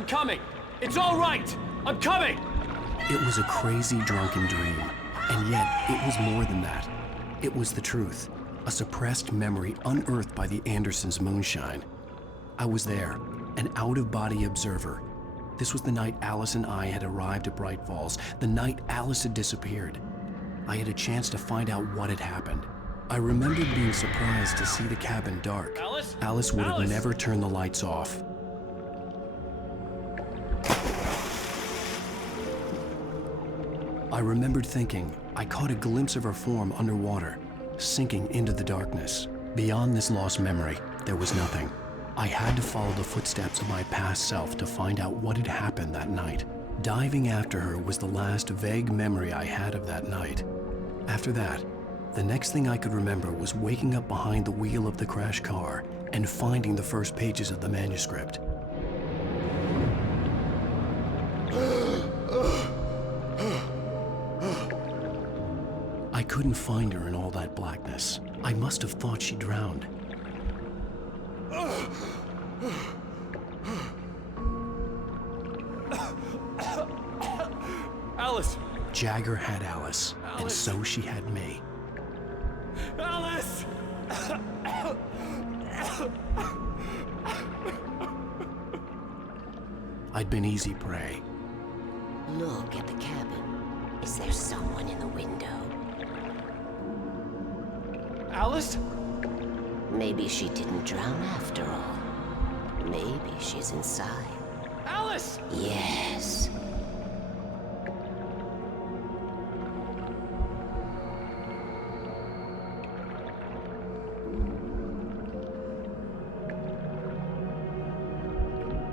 I'm coming! It's all right! I'm coming! It was a crazy, drunken dream, and yet it was more than that. It was the truth, a suppressed memory unearthed by the Andersons' moonshine. I was there, an out-of-body observer. This was the night Alice and I had arrived at Bright Falls, the night Alice had disappeared. I had a chance to find out what had happened. I remembered being surprised to see the cabin dark. Alice would have never turned the lights off. I remembered thinking I caught a glimpse of her form underwater, sinking into the darkness. Beyond this lost memory, there was nothing. I had to follow the footsteps of my past self to find out what had happened that night. Diving after her was the last vague memory I had of that night. After that, the next thing I could remember was waking up behind the wheel of the crashed car and finding the first pages of the manuscript. I couldn't find her in all that blackness. I must have thought she drowned. Alice! Jagger had Alice, and so she had me. Alice! I'd been easy prey. Look at the cabin. Is there someone in the window? Alice? Maybe she didn't drown after all. Maybe she's inside. Alice! Yes.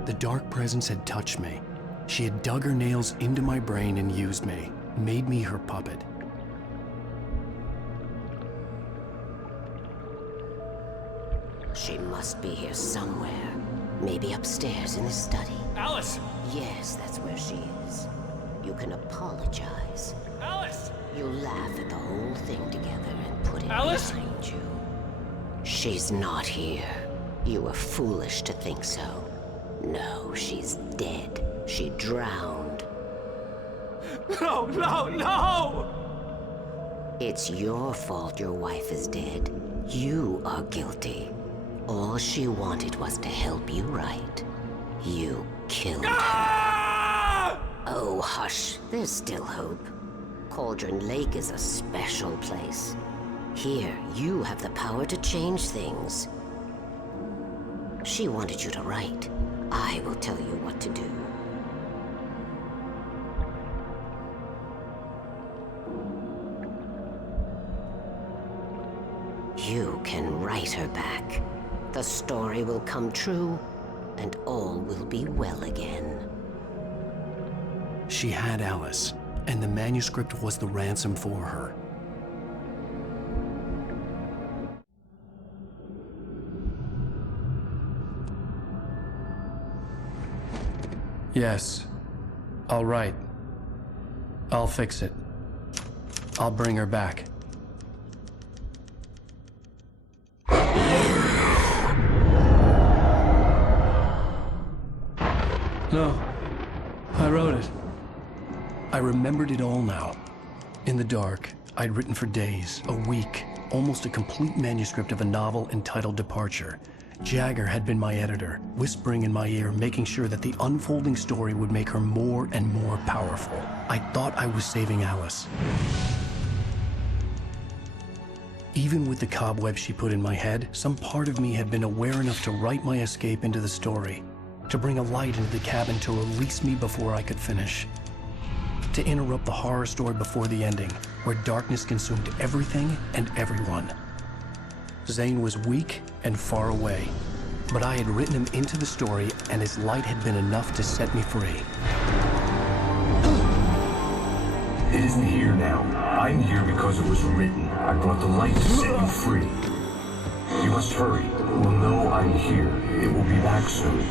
The dark presence had touched me. She had dug her nails into my brain and used me, made me her puppet. She must be here somewhere. Maybe upstairs in the study. Alice! Yes, that's where she is. You can apologize. Alice! You laugh at the whole thing together and put it Alice? behind you. She's not here. You were foolish to think so. No, she's dead. She drowned. No, no, no! It's your fault your wife is dead. You are guilty. All she wanted was to help you right. You killed her. Oh, hush. There's still hope. Cauldron Lake is a special place. Here, you have the power to change things. She wanted you to write. I will tell you what to do. You can write her back. The story will come true, and all will be well again. She had Alice, and the manuscript was the ransom for her. Yes, I'll write. I'll fix it. I'll bring her back. No, I wrote it. I remembered it all now. In the dark, I'd written for days, a week, almost a complete manuscript of a novel entitled Departure. Jagger had been my editor, whispering in my ear, making sure that the unfolding story would make her more and more powerful. I thought I was saving Alice. Even with the cobwebs she put in my head, some part of me had been aware enough to write my escape into the story, to bring a light into the cabin to release me before I could finish, to interrupt the horror story before the ending, where darkness consumed everything and everyone. Zane was weak and far away, but I had written him into the story, and his light had been enough to set me free. It isn't here now. I'm here because it was written. I brought the light to set you free. You must hurry. It will know I'm here. It will be back soon.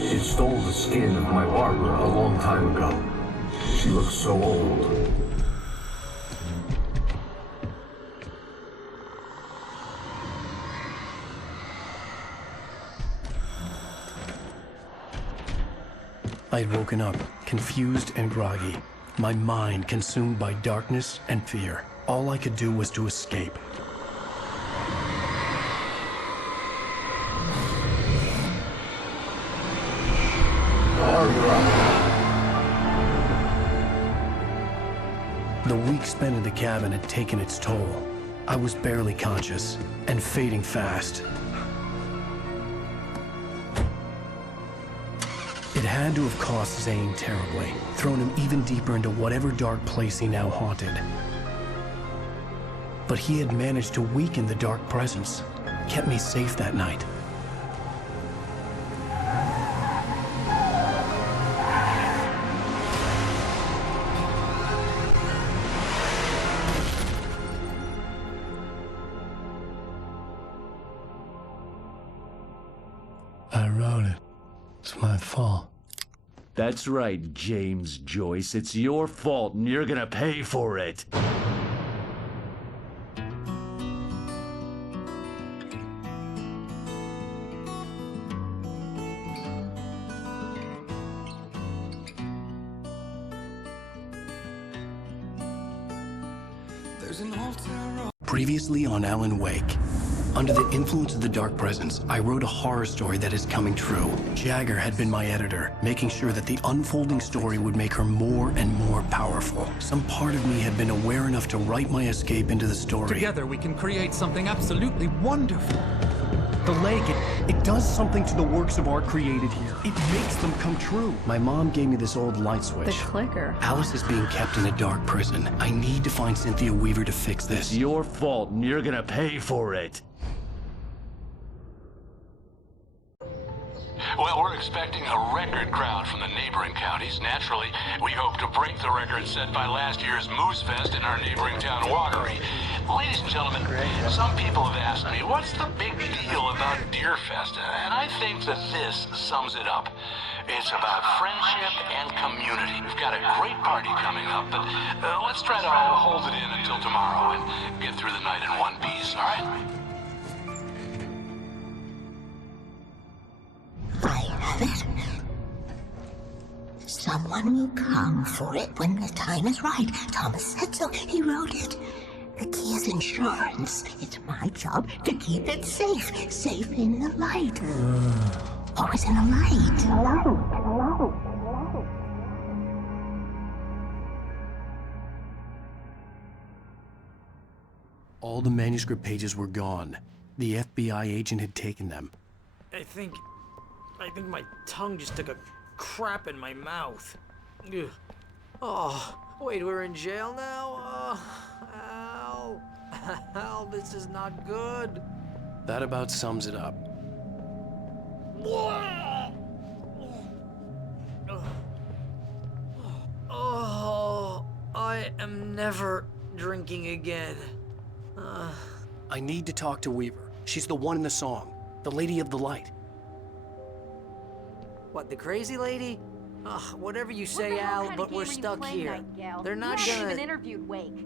It stole the skin of my Barbara a long time ago. She looks so old. I had woken up, confused and groggy, my mind consumed by darkness and fear. All I could do was to escape. The week spent in the cabin had taken its toll. I was barely conscious and fading fast. It had to have cost Zane terribly, thrown him even deeper into whatever dark place he now haunted. But he had managed to weaken the dark presence, kept me safe that night. I wrote it. It's my fault. That's right, James Joyce. It's your fault, and you're gonna pay for it. Previously on Alan Wake. Under the influence of the dark presence, I wrote a horror story that is coming true. Jagger had been my editor, making sure that the unfolding story would make her more and more powerful. Some part of me had been aware enough to write my escape into the story. Together we can create something absolutely wonderful. The lake, it does something to the works of art created here. It makes them come true. My mom gave me this old light switch. The clicker. Alice is being kept in a dark prison. I need to find Cynthia Weaver to fix this. It's your fault, and you're gonna pay for it. Well, we're expecting a record crowd from the neighboring counties. Naturally, we hope to break the record set by last year's Moose Fest in our neighboring town, Watery. Ladies and gentlemen, some people have asked me, what's the big deal about Deer Fest? And I think that this sums it up. It's about friendship and community. We've got a great party coming up, but let's try to hold it in until tomorrow and get through the night in one piece, all right? I have it. Someone will come for it when the time is right. Thomas said so. He wrote it. The key is insurance. It's my job to keep it safe. Safe in the light. Always in the light. All the manuscript pages were gone. The FBI agent had taken them. I think my tongue just took a crap in my mouth. Ugh. Oh, wait, we're in jail now? Al. Al, this is not good. That about sums it up. Oh, I am never drinking again. I need to talk to Weaver. She's the one in the song. The Lady of the Light. What, the crazy lady? Ugh, whatever you say, Al, but we're stuck here. They're not You haven't gonna... even interviewed Wake.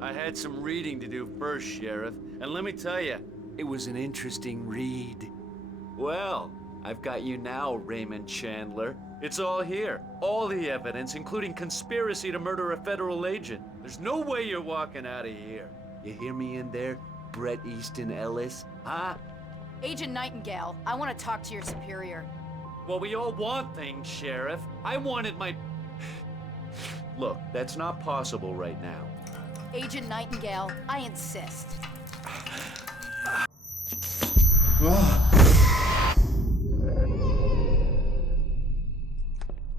I had some reading to do first, Sheriff, and let me tell you, it was an interesting read. Well, I've got you now, Raymond Chandler. It's all here. All the evidence, including conspiracy to murder a federal agent. There's no way you're walking out of here. You hear me in there, Bret Easton Ellis? Huh? Agent Nightingale, I want to talk to your superior. Well, we all want things, Sheriff. I wanted my... Look, that's not possible right now. Agent Nightingale, I insist.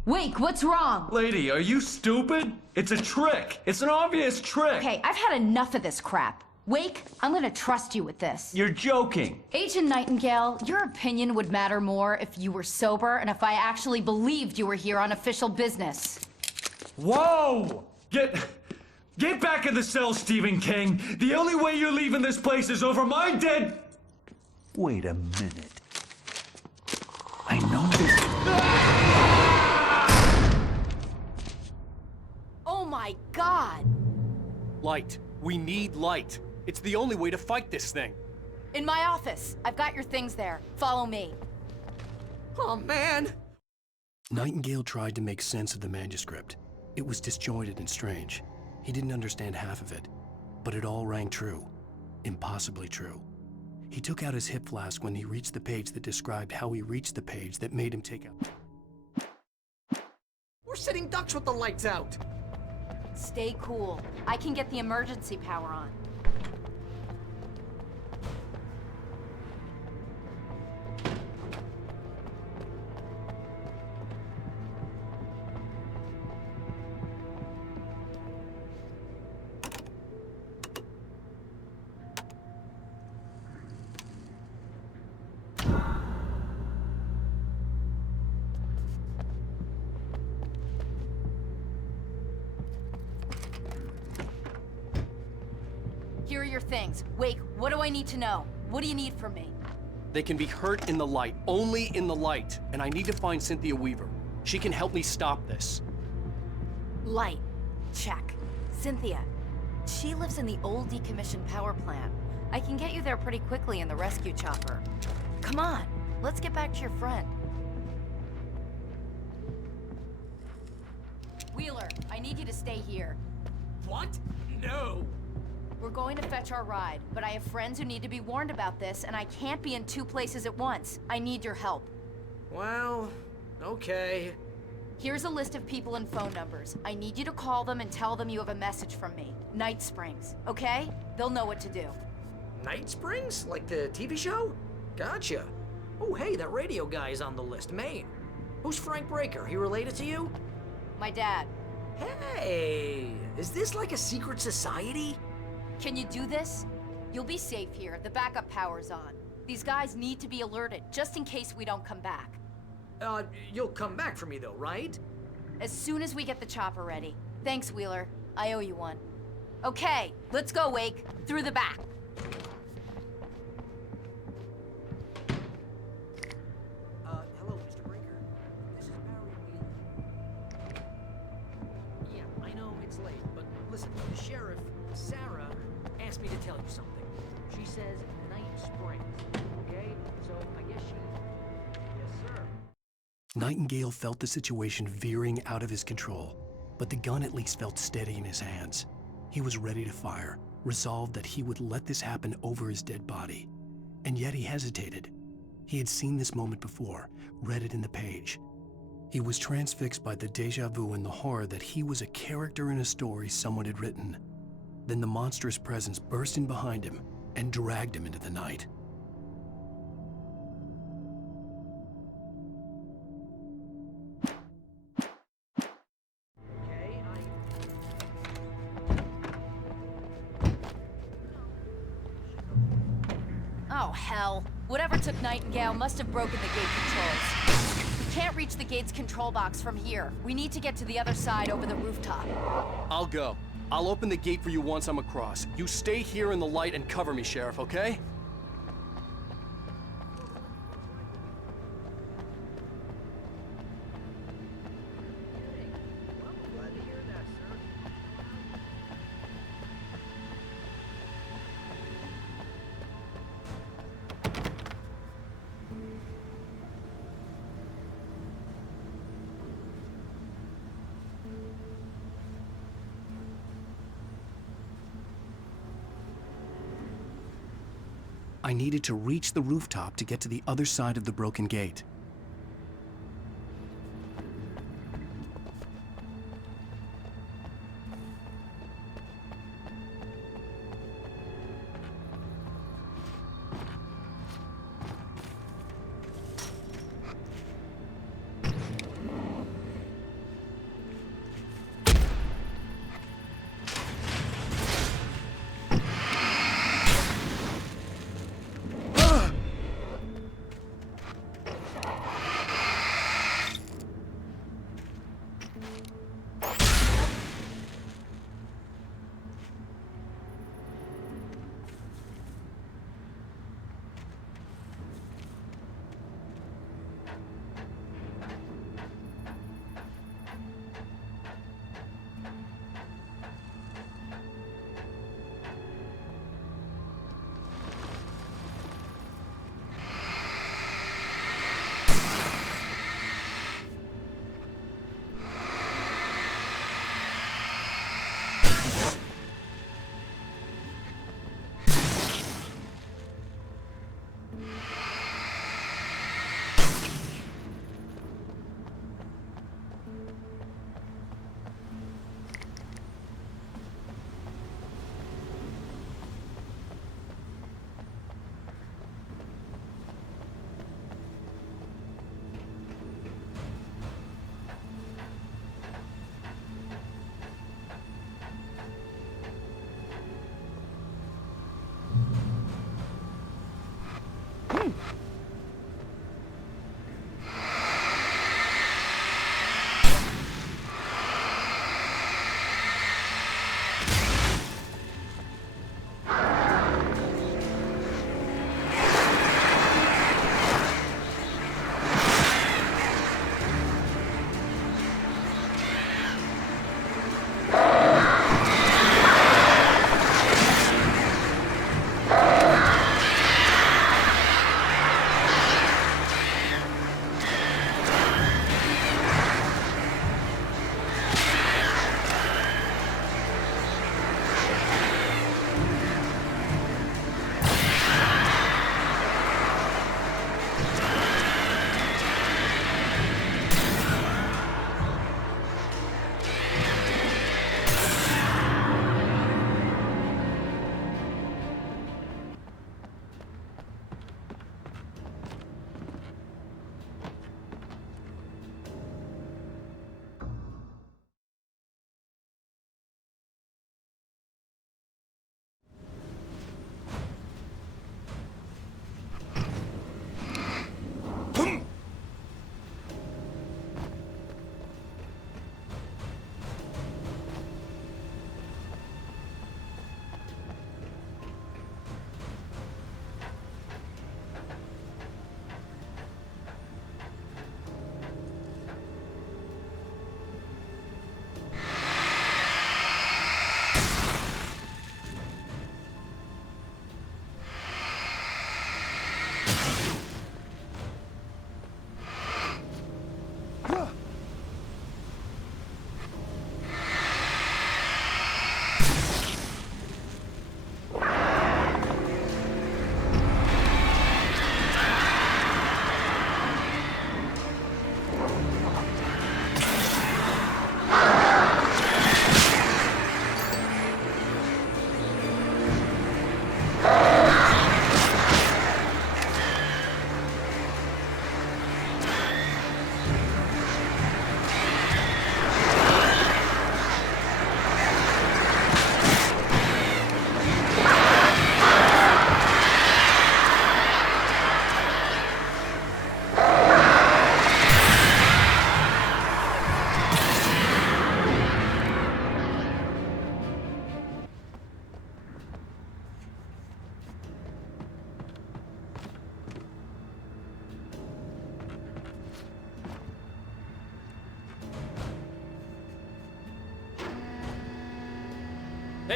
Wake, what's wrong? Lady, are you stupid? It's a trick. It's an obvious trick. Okay, I've had enough of this crap. Wake, I'm gonna trust you with this. You're joking. Agent Nightingale, your opinion would matter more if you were sober and if I actually believed you were here on official business. Whoa! Get back in the cell, Stephen King. The only way you're leaving this place is over my dead... Wait a minute. I know this... Oh my God! Light. We need light. It's the only way to fight this thing. In my office. I've got your things there. Follow me. Oh, man! Nightingale tried to make sense of the manuscript. It was disjointed and strange. He didn't understand half of it, but it all rang true. Impossibly true. He took out his hip flask when he reached the page that described how he reached the page that made him take out. We're sitting ducks with the lights out. Stay cool. I can get the emergency power on. Here are your things. Wake, what do I need to know? What do you need from me? They can be hurt in the light, only in the light, and I need to find Cynthia Weaver. She can help me stop this. Light. Check. Cynthia. She lives in the old decommissioned power plant. I can get you there pretty quickly in the rescue chopper. Come on, let's get back to your friend. Wheeler, I need you to stay here. What? No. We're going to fetch our ride, but I have friends who need to be warned about this, and I can't be in 2 places at once. I need your help. Well, okay. Here's a list of people and phone numbers. I need you to call them and tell them you have a message from me. Night Springs, okay? They'll know what to do. Night Springs? Like the TV show? Gotcha. Oh, hey, that radio guy is on the list, Maine. Who's Frank Breaker? He related to you? My dad. Hey, is this like a secret society? Can you do this? You'll be safe here. The backup power's on. These guys need to be alerted, just in case we don't come back. You'll come back for me though, right? As soon as we get the chopper ready. Thanks, Wheeler. I owe you one. Okay, let's go, Wake. Through the back. Hello, Mr. Breaker. This is Barry Wheeler. Yeah, I know it's late, but listen, the sheriff, Sarah, asked me to tell you something. She says Night Springs, okay? So I guess she... Yes, sir. Nightingale felt the situation veering out of his control, but the gun at least felt steady in his hands. He was ready to fire, resolved that he would let this happen over his dead body. And yet he hesitated. He had seen this moment before, read it in the page. He was transfixed by the déjà vu and the horror that he was a character in a story someone had written. Then the monstrous presence burst in behind him and dragged him into the night. Okay, Oh, hell. Whatever took Nightingale must have broken the gate controls. We can't reach the gate's control box from here. We need to get to the other side over the rooftop. I'll go. I'll open the gate for you once I'm across. You stay here in the light and cover me, Sheriff, okay? I needed to reach the rooftop to get to the other side of the broken gate.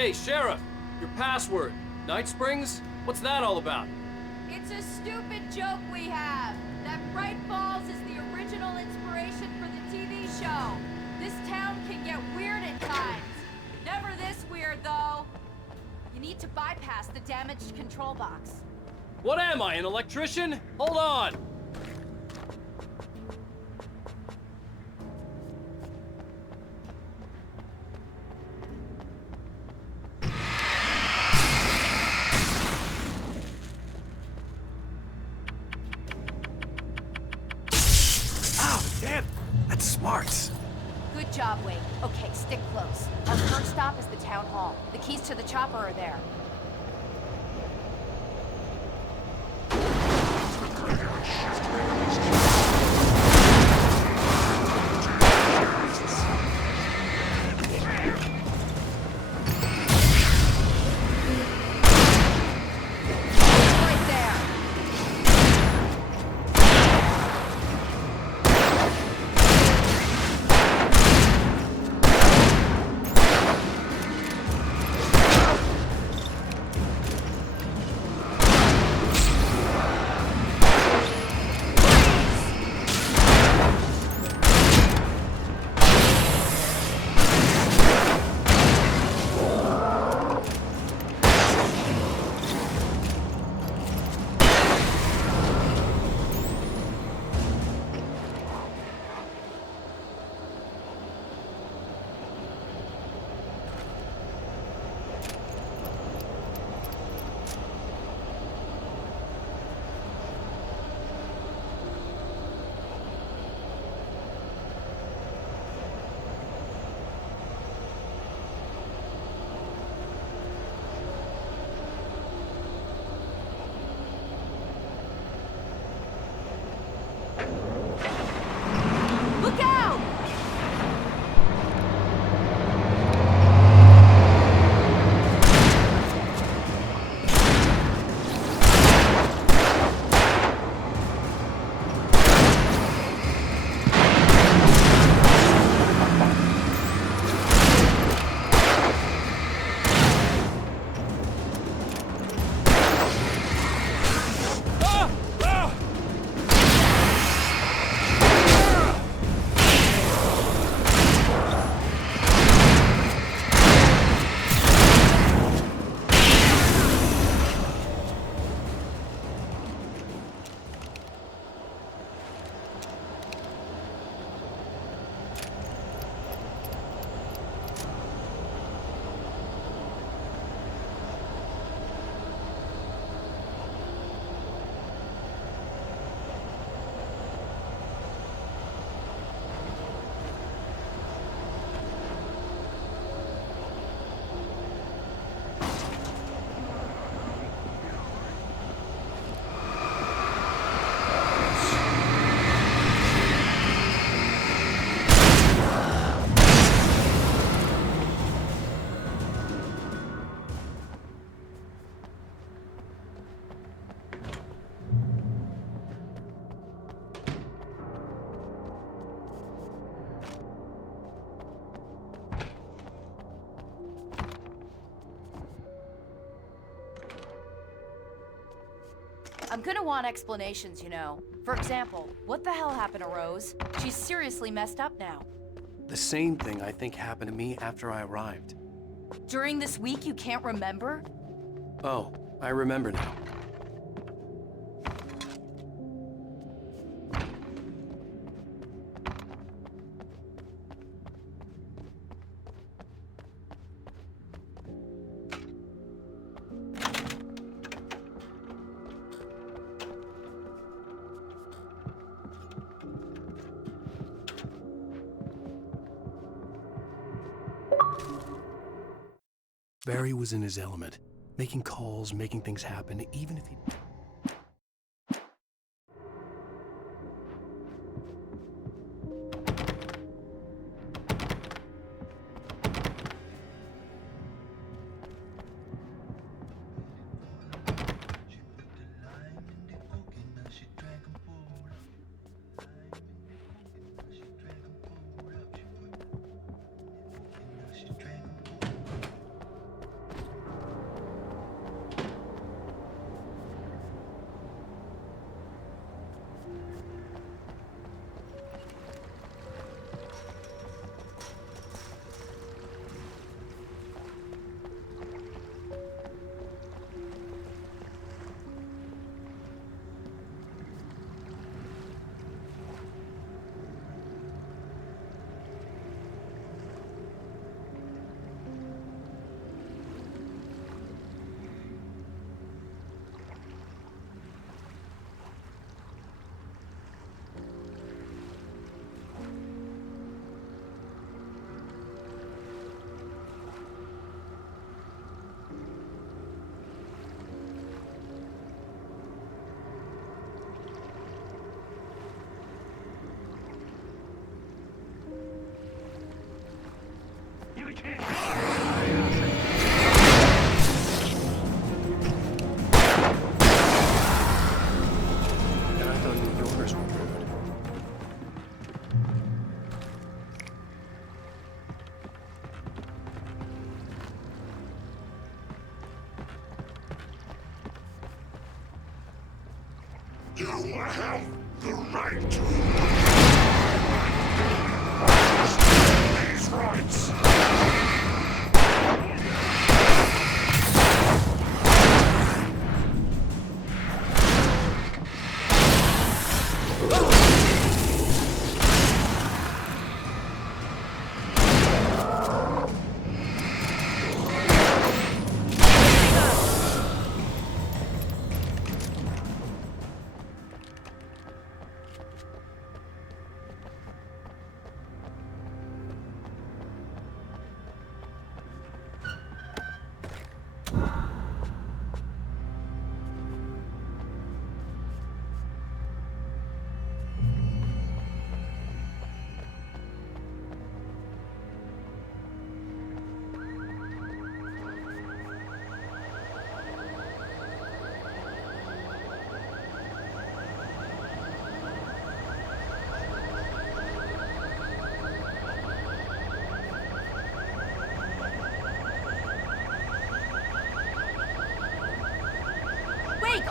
Hey, Sheriff! Your password. Night Springs? What's that all about? It's a stupid joke we have. That Bright Falls is the original inspiration for the TV show. This town can get weird at times. Never this weird, though. You need to bypass the damaged control box. What am I, an electrician? Hold on! That's smart. Good job, Wade. Okay, stick close. Our first stop is the town hall. The keys to the chopper are there. Right there. I'm gonna want explanations, you know. For example, what the hell happened to Rose? She's seriously messed up now. The same thing I think happened to me after I arrived. During this week, you can't remember? Oh, I remember now. Barry was in his element, making calls, making things happen, even if he... You have the right to these rights.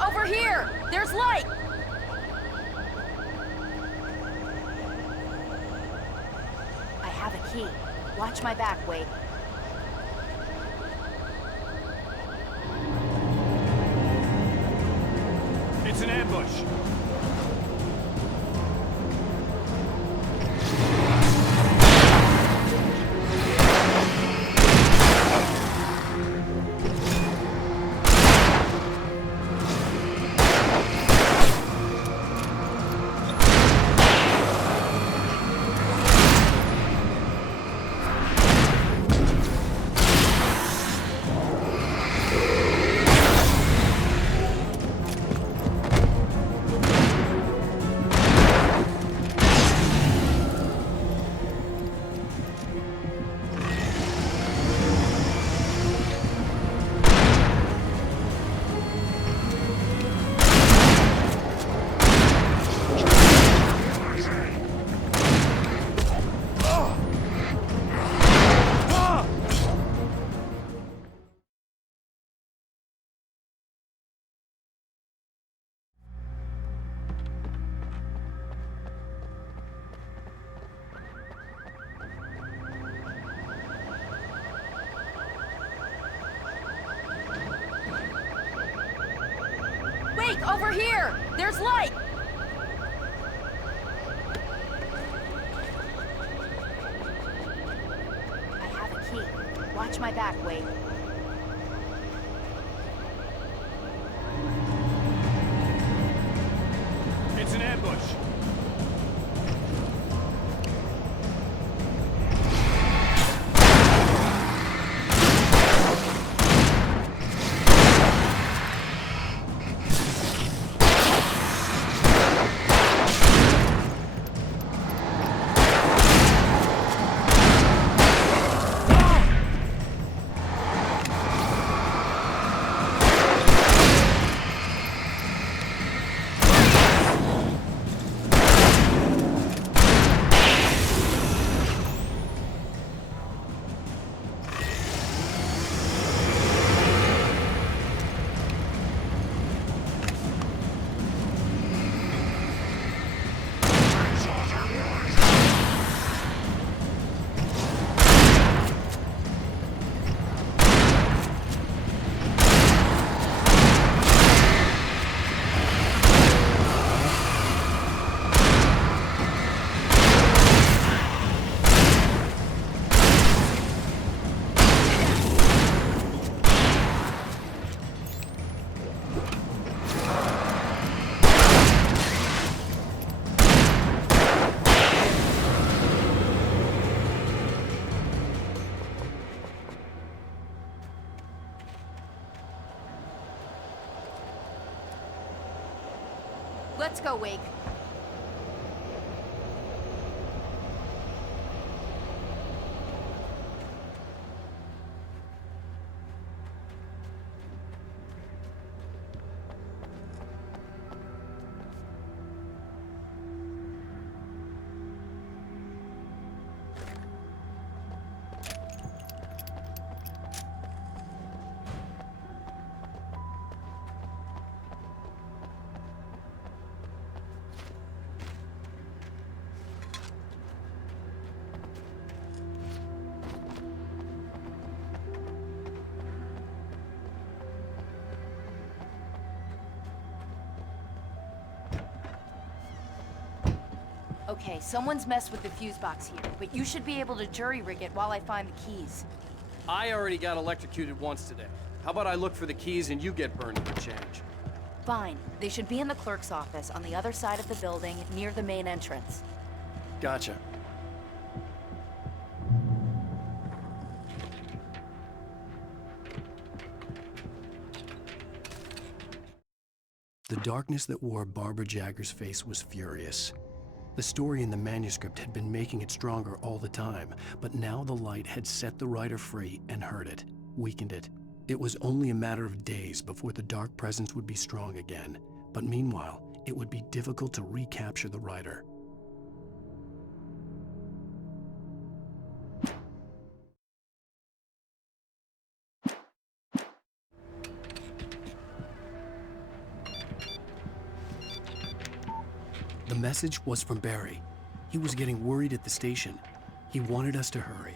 Over here! There's light! I have a key. Watch my back, Wake. It's an ambush! Wake, over here! There's light! I have a key. Watch my back, Wake. It's an ambush. Let's go, Wake. Okay, someone's messed with the fuse box here, but you should be able to jury-rig it while I find the keys. I already got electrocuted once today. How about I look for the keys and you get burned for change? Fine. They should be in the clerk's office on the other side of the building, near the main entrance. Gotcha. The darkness that wore Barbara Jagger's face was furious. The story in the manuscript had been making it stronger all the time, but now the light had set the writer free and hurt it, weakened it. It was only a matter of days before the dark presence would be strong again, but meanwhile, it would be difficult to recapture the writer. The message was from Barry. He was getting worried at the station. He wanted us to hurry.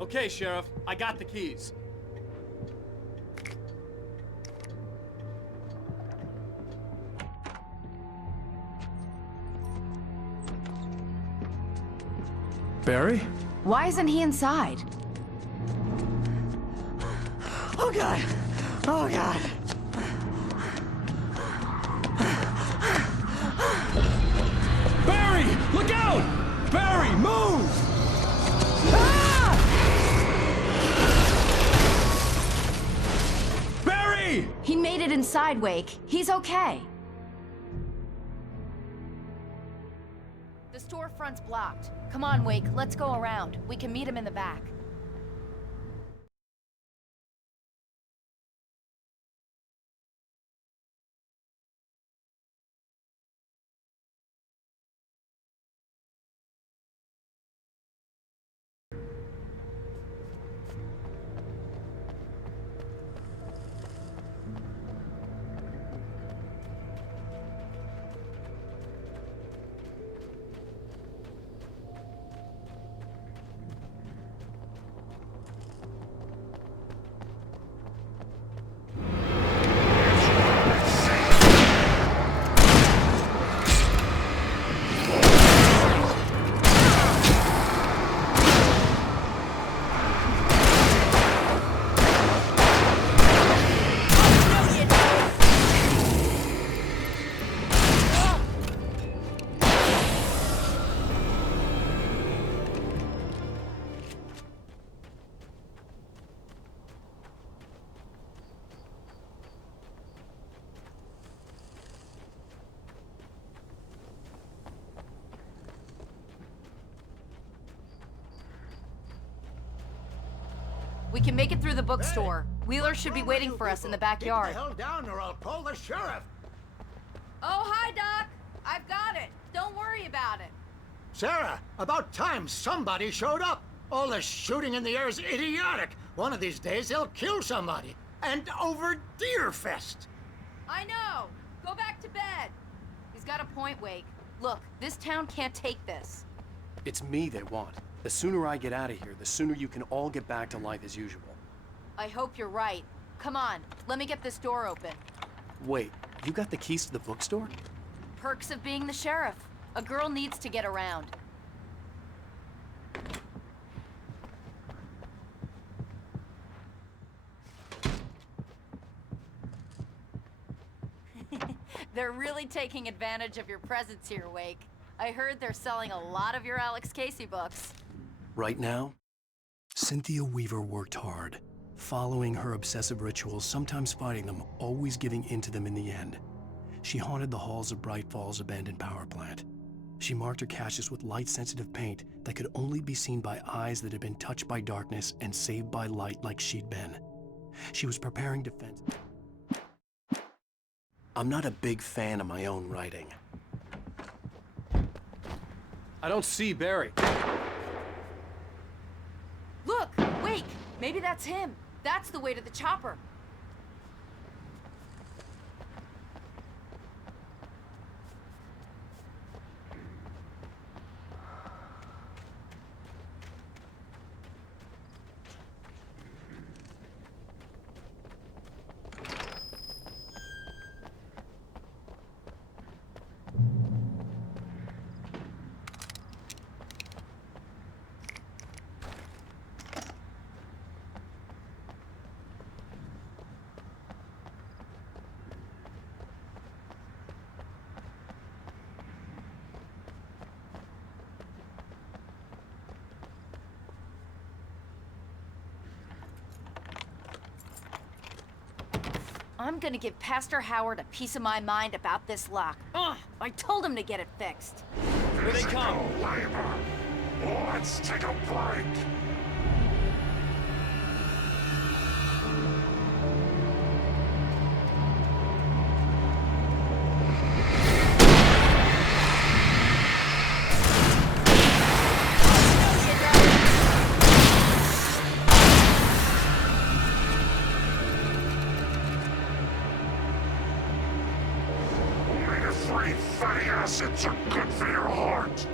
Okay, Sheriff, I got the keys. Barry? Why isn't he inside? Oh God! Oh God! Barry! Look out! Barry, move! Barry! He made it inside, Wake. He's okay. The storefront's blocked. Come on, Wake, let's go around. We can meet him in the back. We can make it through the bookstore. Wheeler should be waiting for us in the backyard. Keep the hell down or I'll call the sheriff. Oh, hi, Doc. I've got it. Don't worry about it. Sarah, about time somebody showed up. All this shooting in the air is idiotic. One of these days they'll kill somebody. And over Deerfest. I know. Go back to bed. He's got a point, Wake. Look, this town can't take this. It's me they want. The sooner I get out of here, the sooner you can all get back to life as usual. I hope you're right. Come on, let me get this door open. Wait, you got the keys to the bookstore? Perks of being the sheriff. A girl needs to get around. They're really taking advantage of your presence here, Wake. I heard they're selling a lot of your Alex Casey books. Right now, Cynthia Weaver worked hard, following her obsessive rituals, sometimes fighting them, always giving in to them in the end. She haunted the halls of Bright Falls' abandoned power plant. She marked her caches with light-sensitive paint that could only be seen by eyes that had been touched by darkness and saved by light like she'd been. She was preparing defense. I'm not a big fan of my own writing. I don't see Barry. Look, Wake! Maybe that's him. That's the way to the chopper. I'm gonna give Pastor Howard a piece of my mind about this lock. Ugh, I told him to get it fixed. Here they come. Labor. Let's take a break. Omega-3 fatty acids are good for your heart.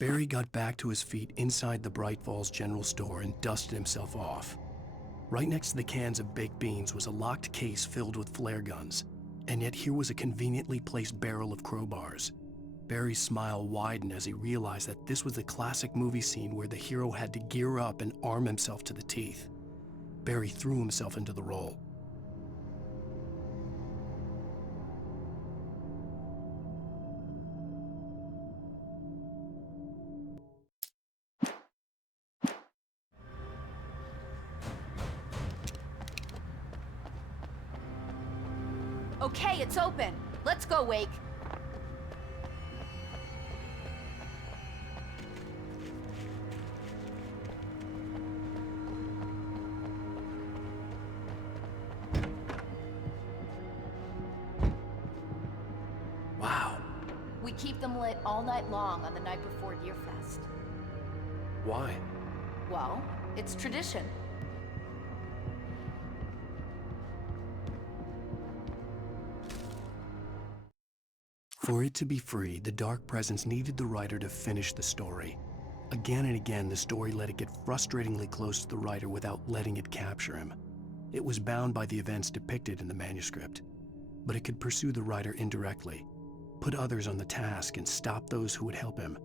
Barry got back to his feet inside the Bright Falls General Store and dusted himself off. Right next to the cans of baked beans was a locked case filled with flare guns, and yet here was a conveniently placed barrel of crowbars. Barry's smile widened as he realized that this was the classic movie scene where the hero had to gear up and arm himself to the teeth. Barry threw himself into the role. Okay, it's open. Let's go, Wake. Wow. We keep them lit all night long on the night before Deerfest. Why? Well, it's tradition. For it to be free, the Dark Presence needed the writer to finish the story. Again and again, the story let it get frustratingly close to the writer without letting it capture him. It was bound by the events depicted in the manuscript, but it could pursue the writer indirectly, put others on the task, and stop those who would help him.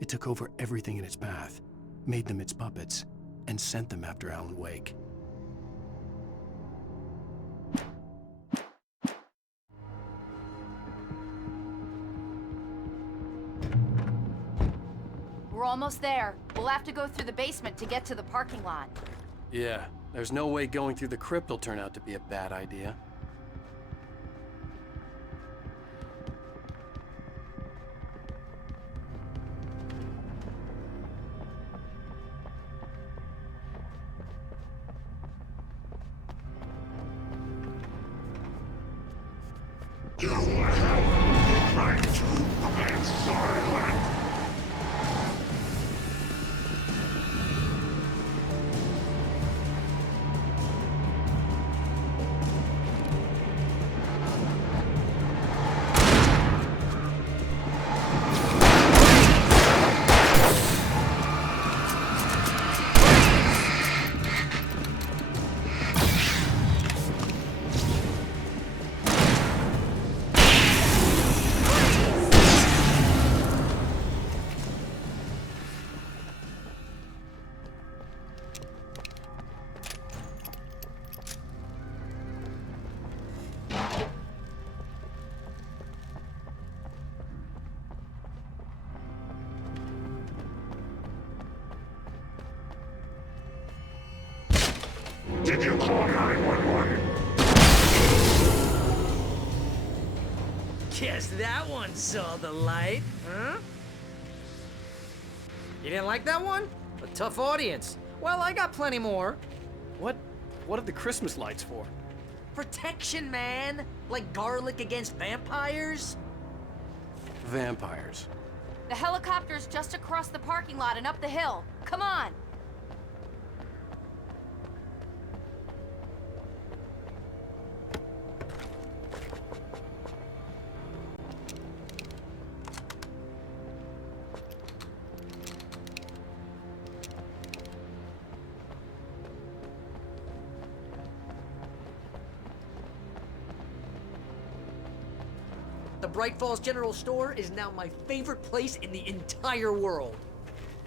It took over everything in its path, made them its puppets, and sent them after Alan Wake. We're almost there. We'll have to go through the basement to get to the parking lot. Yeah, there's no way going through the crypt will turn out to be a bad idea. You have right to remain silent. Did you call 911? Guess that one saw the light, huh? You didn't like that one? A tough audience. Well, I got plenty more. What are the Christmas lights for? Protection, man. Like garlic against vampires. Vampires. The helicopter's just across the parking lot and up the hill. Come on! The Bright Falls General Store is now my favorite place in the entire world.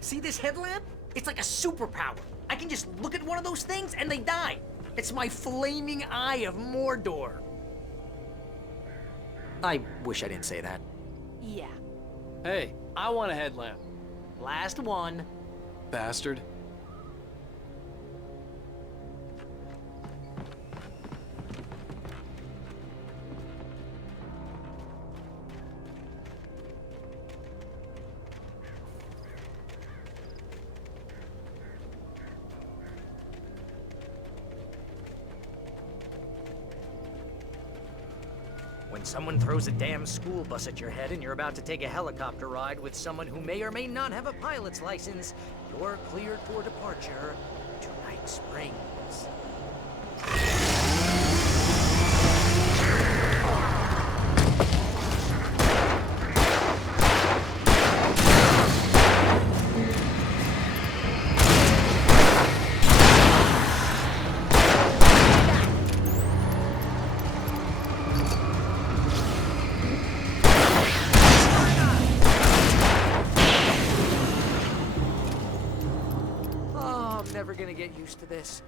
See this headlamp? It's like a superpower. I can just look at one of those things and they die. It's my flaming eye of Mordor. I wish I didn't say that. Yeah. Hey, I want a headlamp. Last one. Bastard. When someone throws a damn school bus at your head and you're about to take a helicopter ride with someone who may or may not have a pilot's license, you're cleared for departure to Night Springs. Never gonna get used to this.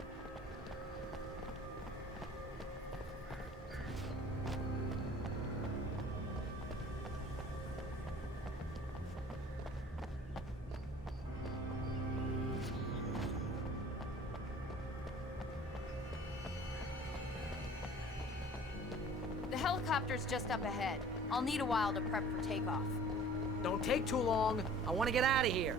The helicopter's just up ahead. I'll need a while to prep for takeoff. Don't take too long. I want to get out of here.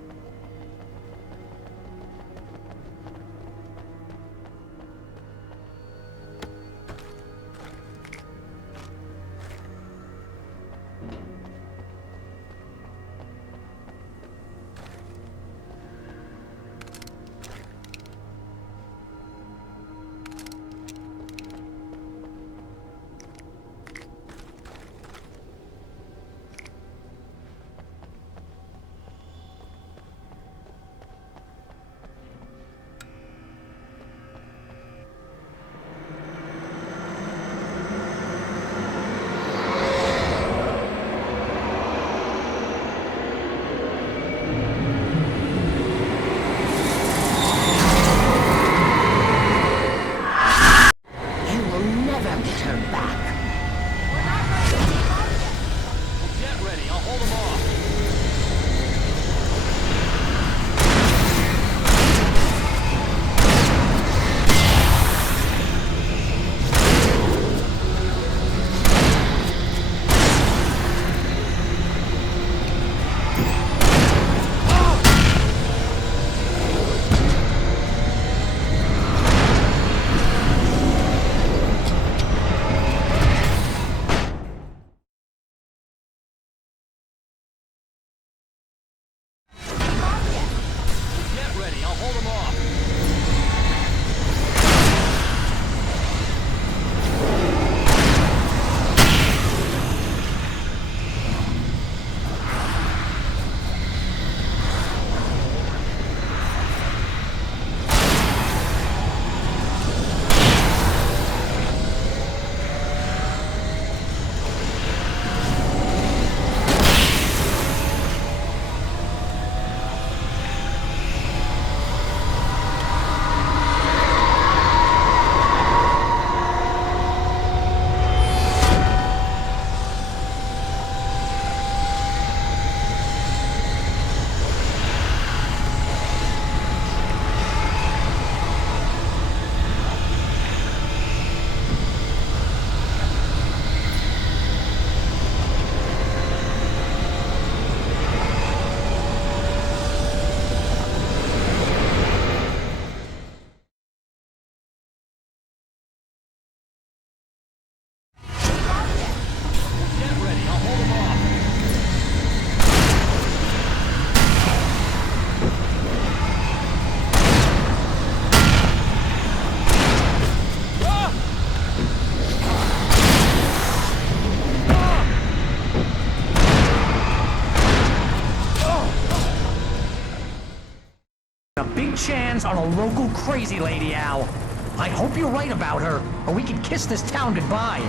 A big chance on a local crazy lady, Al. I hope you're right about her, or we can kiss this town goodbye.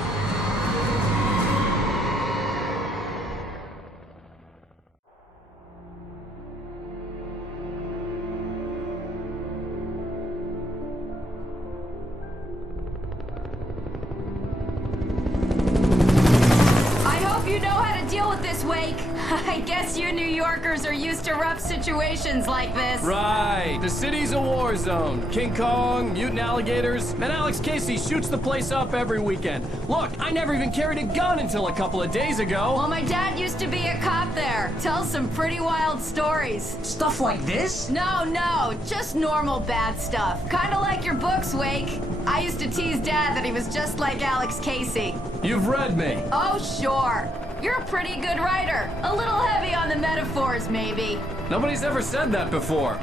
guess you New Yorkers are used to rough situations like this. Right. The city's a war zone. King Kong, mutant alligators, and Alex Casey shoots the place up every weekend. Look, I never even carried a gun until a couple of days ago. Well, my dad used to be a cop there. Tells some pretty wild stories. Stuff like this? No, just normal bad stuff. Kinda like your books, Wake. I used to tease Dad that he was just like Alex Casey. You've read me. Oh, sure. You're a pretty good writer. A little heavy on the metaphors, maybe. Nobody's ever said that before.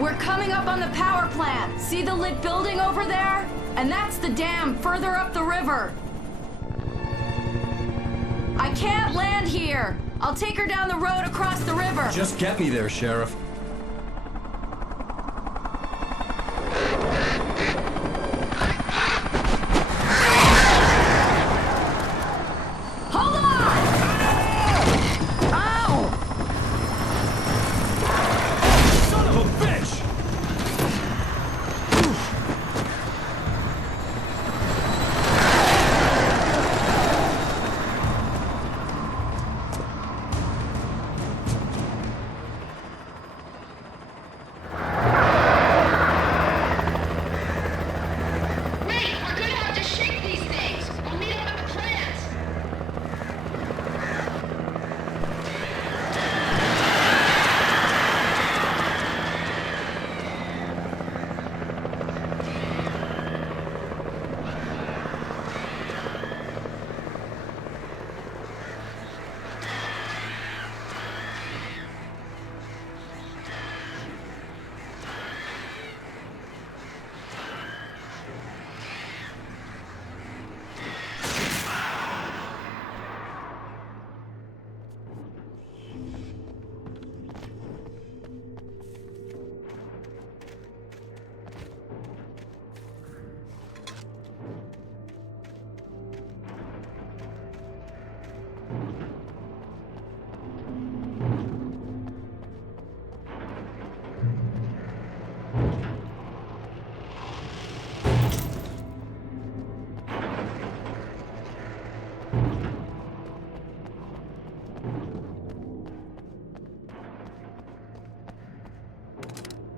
We're coming up on the power plant. See the lit building over there? And that's the dam further up the river. I can't land here. I'll take her down the road across the river. Just get me there, Sheriff.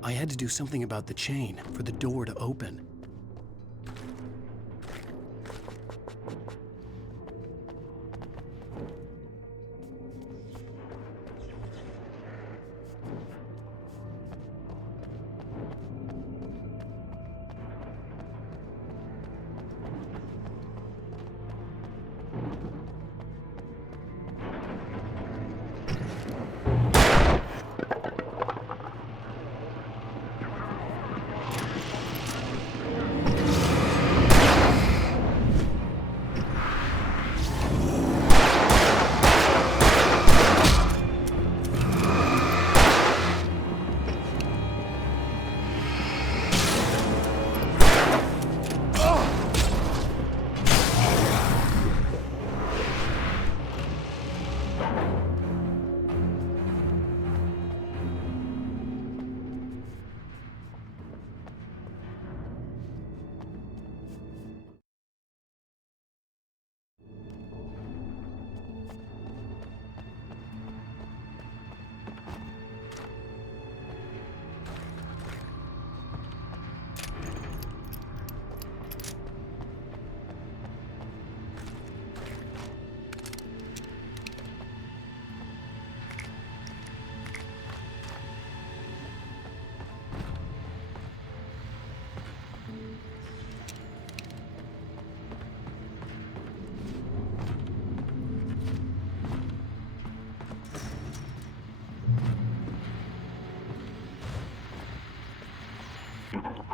I had to do something about the chain for the door to open.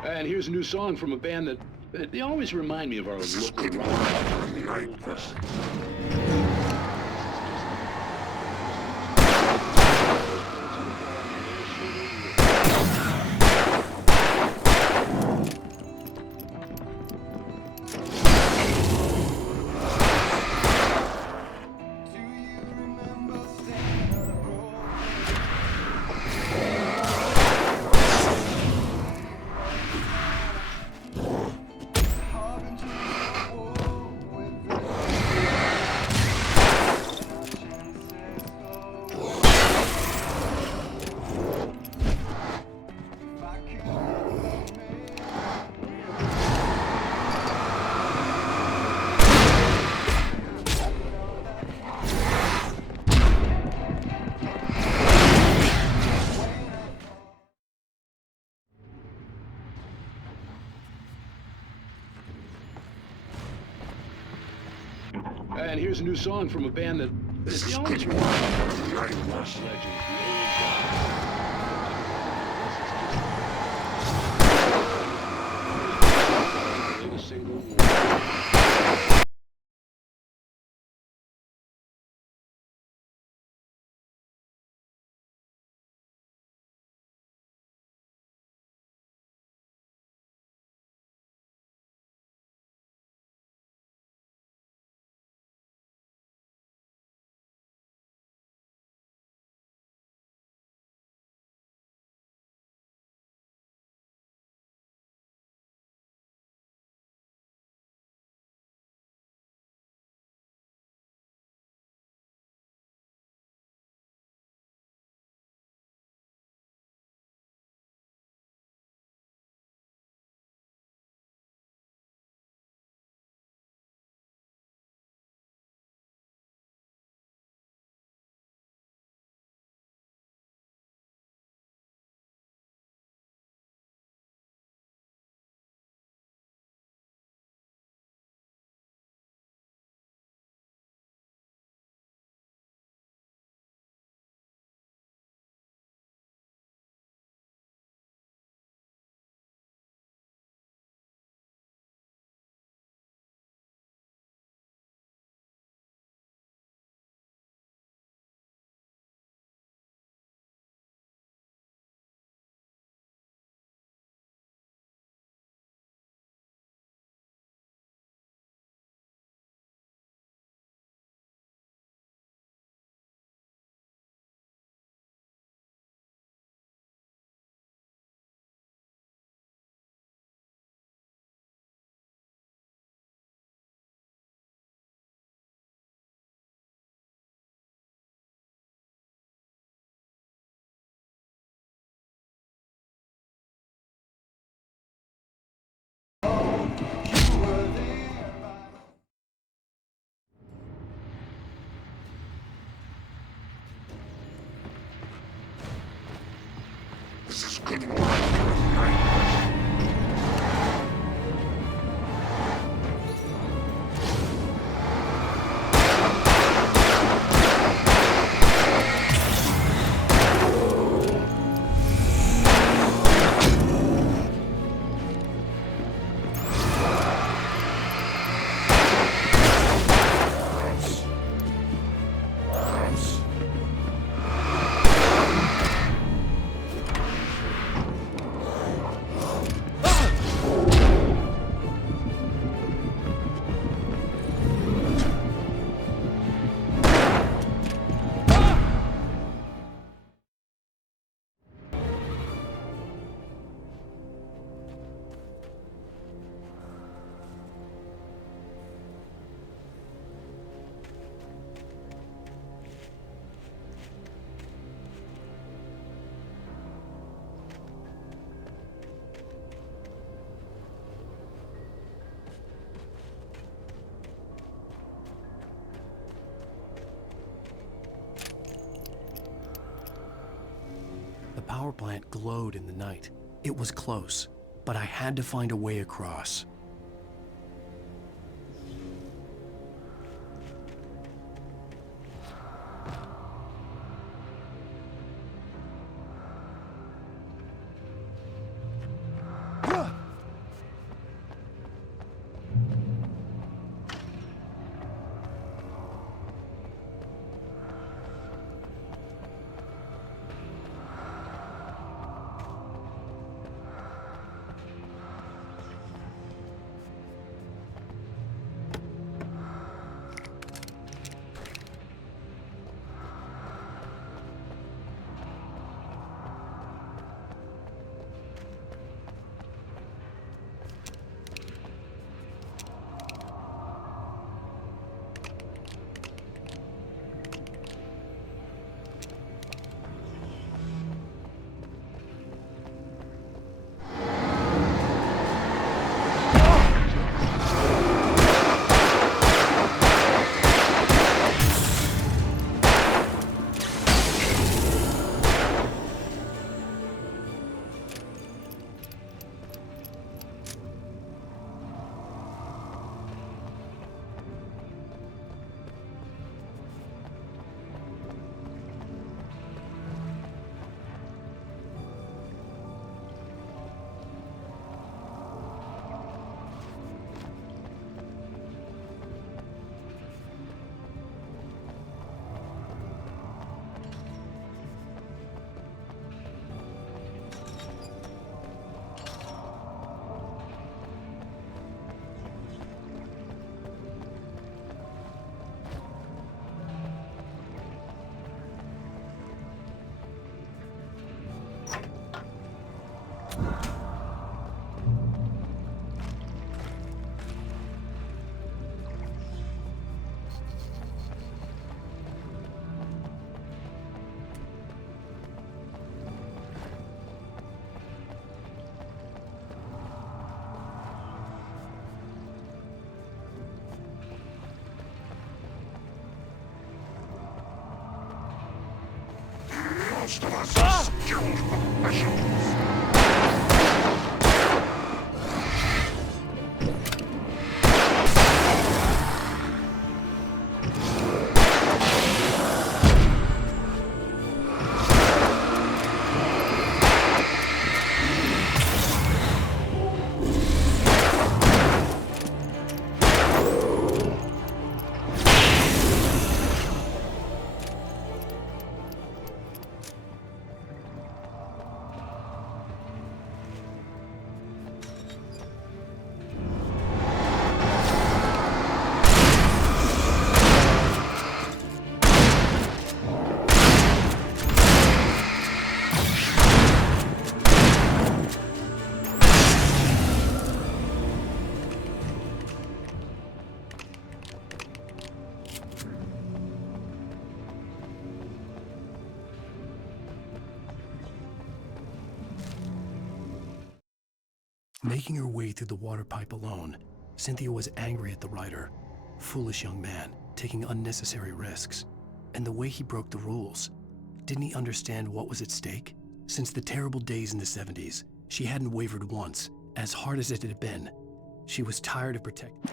And here's a new song from a band that they always remind me of our local rock. And here's a new song from a band that they always remind me of the lost legends, the old guys. A single one. This is good work. The power plant glowed in the night. It was close, but I had to find a way across. most of us are skilled professionals. Making her way through the water pipe alone, Cynthia was angry at the writer. Foolish young man, taking unnecessary risks. And the way he broke the rules. Didn't he understand what was at stake? Since the terrible days in the 70s, she hadn't wavered once, as hard as it had been. She was tired of protecting.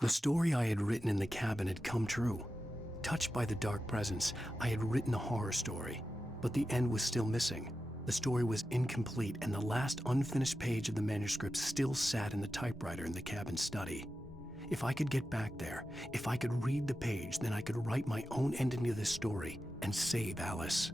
The story I had written in the cabin had come true. Touched by the dark presence, I had written a horror story, but the end was still missing. The story was incomplete, and the last unfinished page of the manuscript still sat in the typewriter in the cabin study. If I could get back there, if I could read the page, then I could write my own ending to this story and save Alice.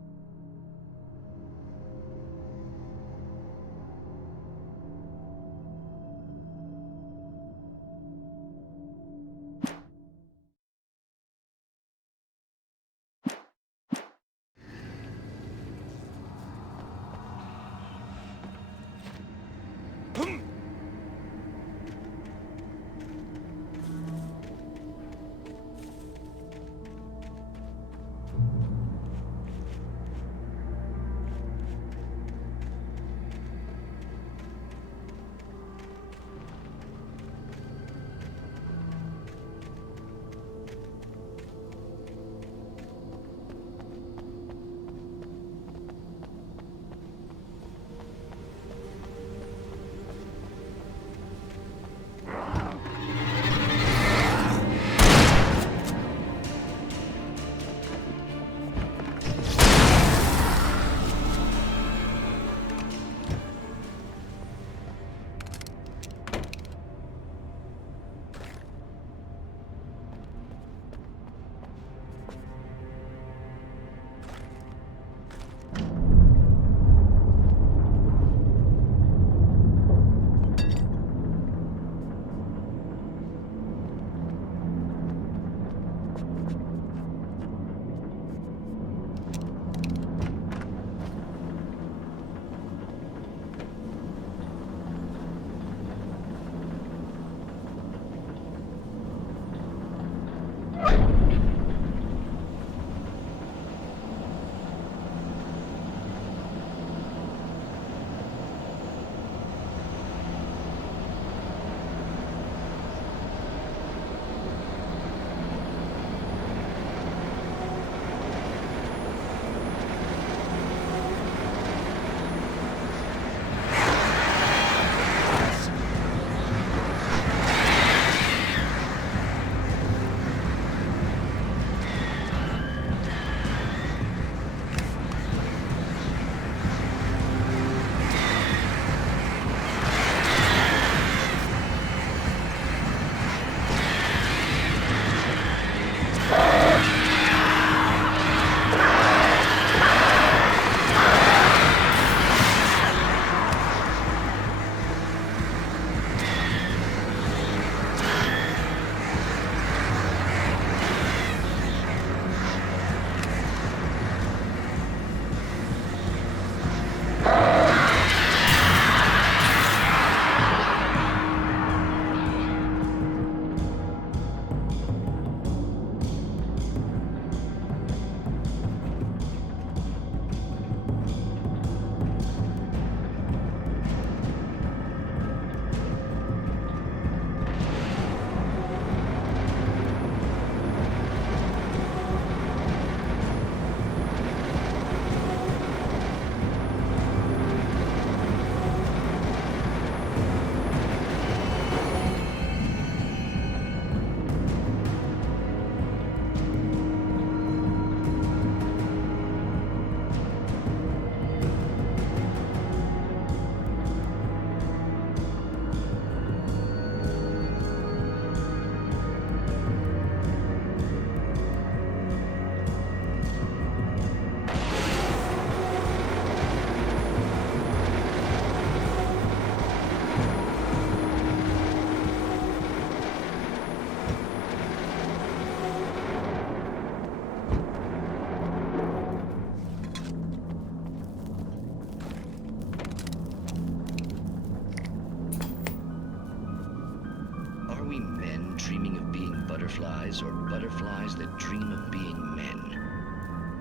flies or butterflies that dream of being men.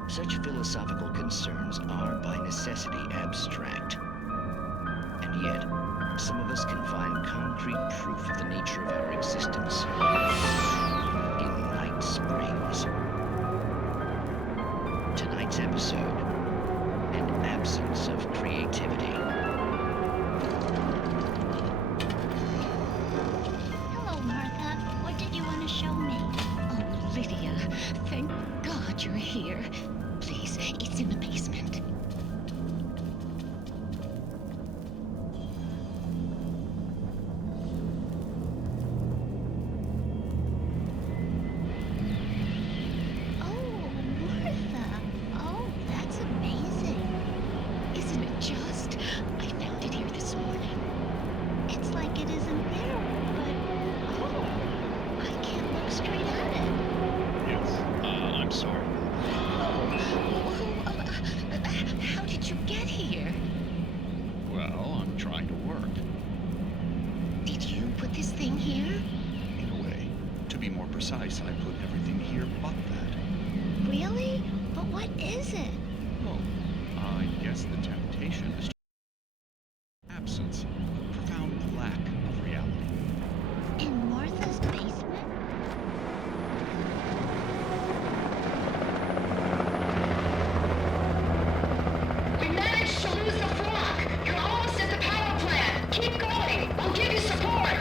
Such philosophical concerns are, by necessity, abstract. And yet, some of us can find concrete proof of the nature of our existence in Night Springs. Tonight's episode, an absence of creativity. Hello, Martha. What did you want to show me? Oh, Lydia. Thank God you're here. Please, it's in the basement. Oh, Martha. Oh, that's amazing. Isn't it just? I found it here this morning. It's like it isn't there, but oh, I can't look straight at it. Yes, I'm sorry. How did you get here? Well, I'm trying to work. Did you put this thing here? In a way. To be more precise, I put everything here but that. Really? But what is it? Oh, I guess the temptation is absence, a profound lack of reality. In Martha's basement? We managed to lose the flock. You're almost at the power plant. Keep going. I'll give you support.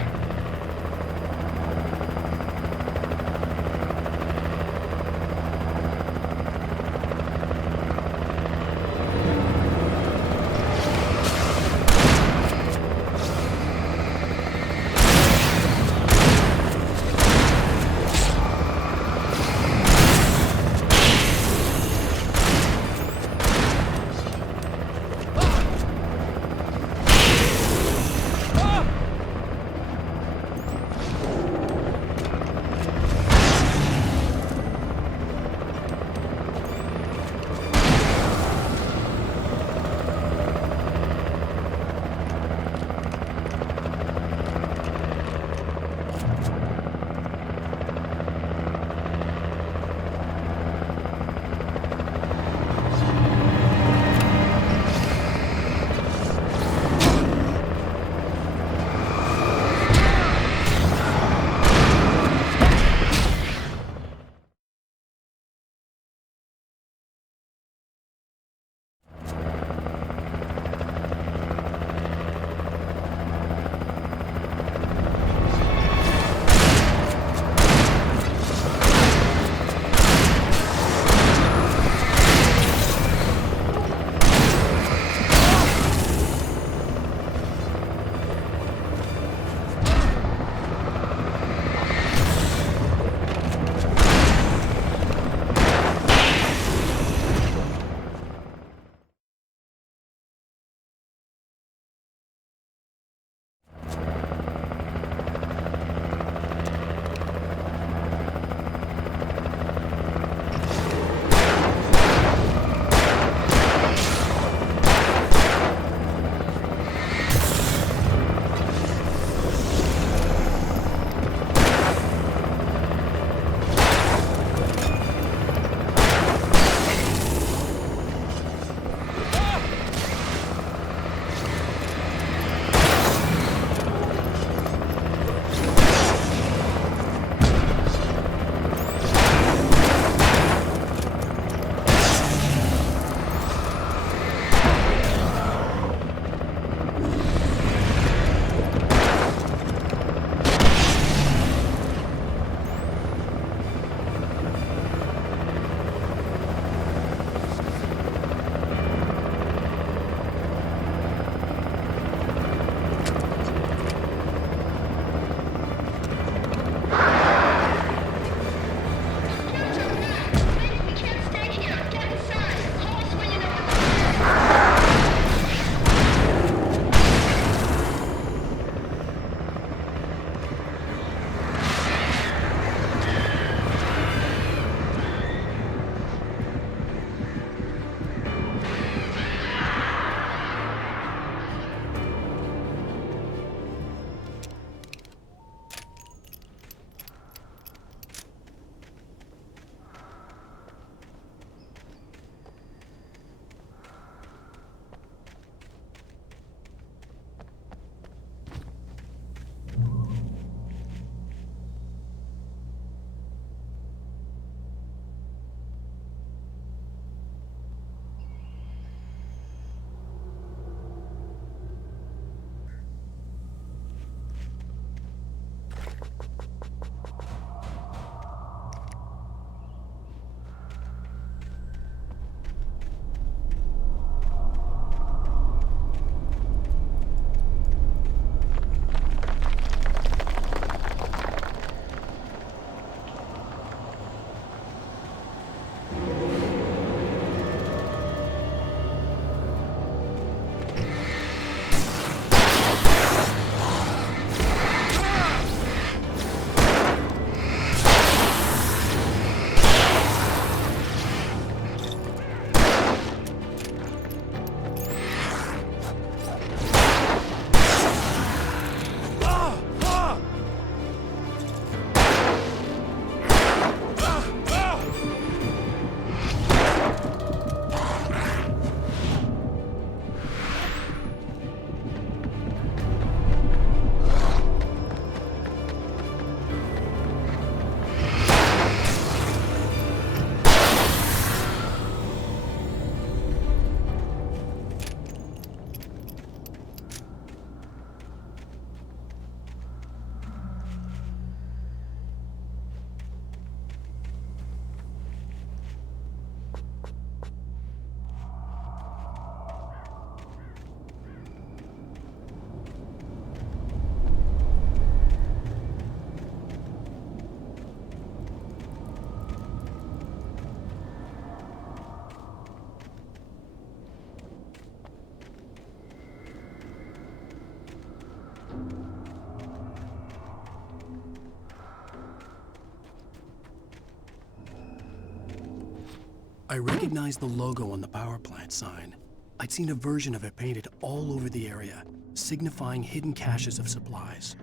I recognized the logo on the power plant sign. I'd seen a version of it painted all over the area, signifying hidden caches of supplies.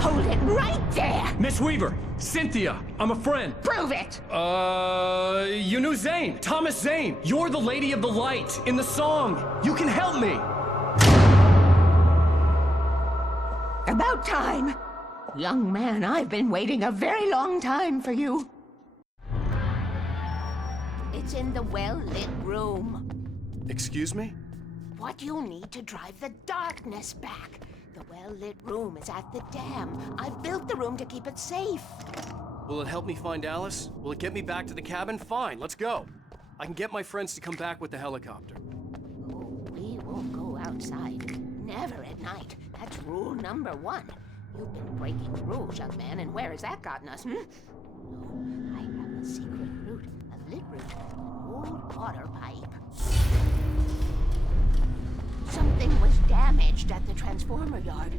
Hold it right there! Miss Weaver! Cynthia! I'm a friend! Prove it! You knew Zane! Thomas Zane! You're the Lady of the Light in the song! You can help me! About time! Young man, I've been waiting a very long time for you. It's in the well-lit room. Excuse me? What you need to drive the darkness back. The well-lit room is at the dam. I've built the room to keep it safe. Will it help me find Alice? Will it get me back to the cabin? Fine, let's go. I can get my friends to come back with the helicopter. Oh, we won't go outside. Never at night. That's rule number 1. You've been breaking the rules, young man, and where has that gotten us, Oh, I have a secret route, a lit route, an old water pipe. Something was damaged at the transformer yard.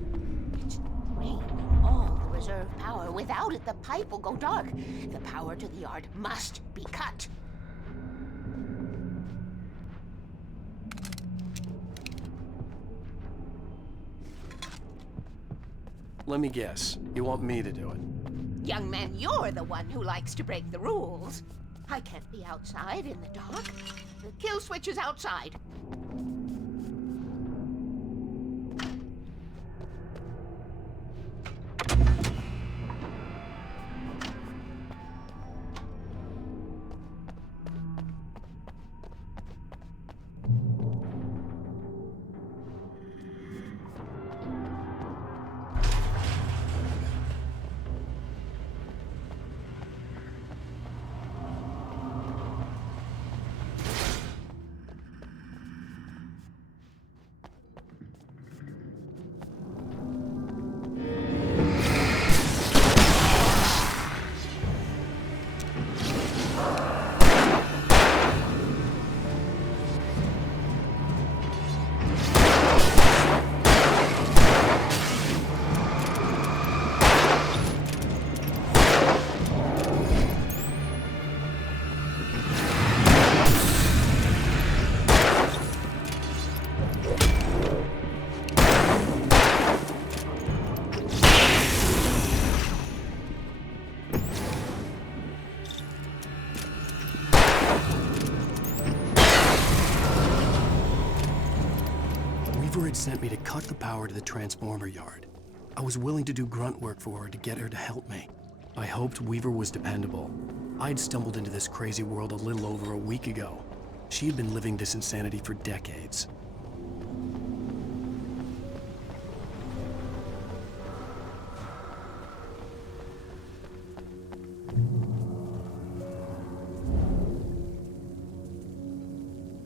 It's draining all the reserve power. Without it, the pipe will go dark. The power to the yard must be cut. Let me guess. You want me to do it? Young man, you're the one who likes to break the rules. I can't be outside in the dark. The kill switch is outside. Weaver had sent me to cut the power to the transformer yard. I was willing to do grunt work for her to get her to help me. I hoped Weaver was dependable. I'd stumbled into this crazy world a little over a week ago. She had been living this insanity for decades.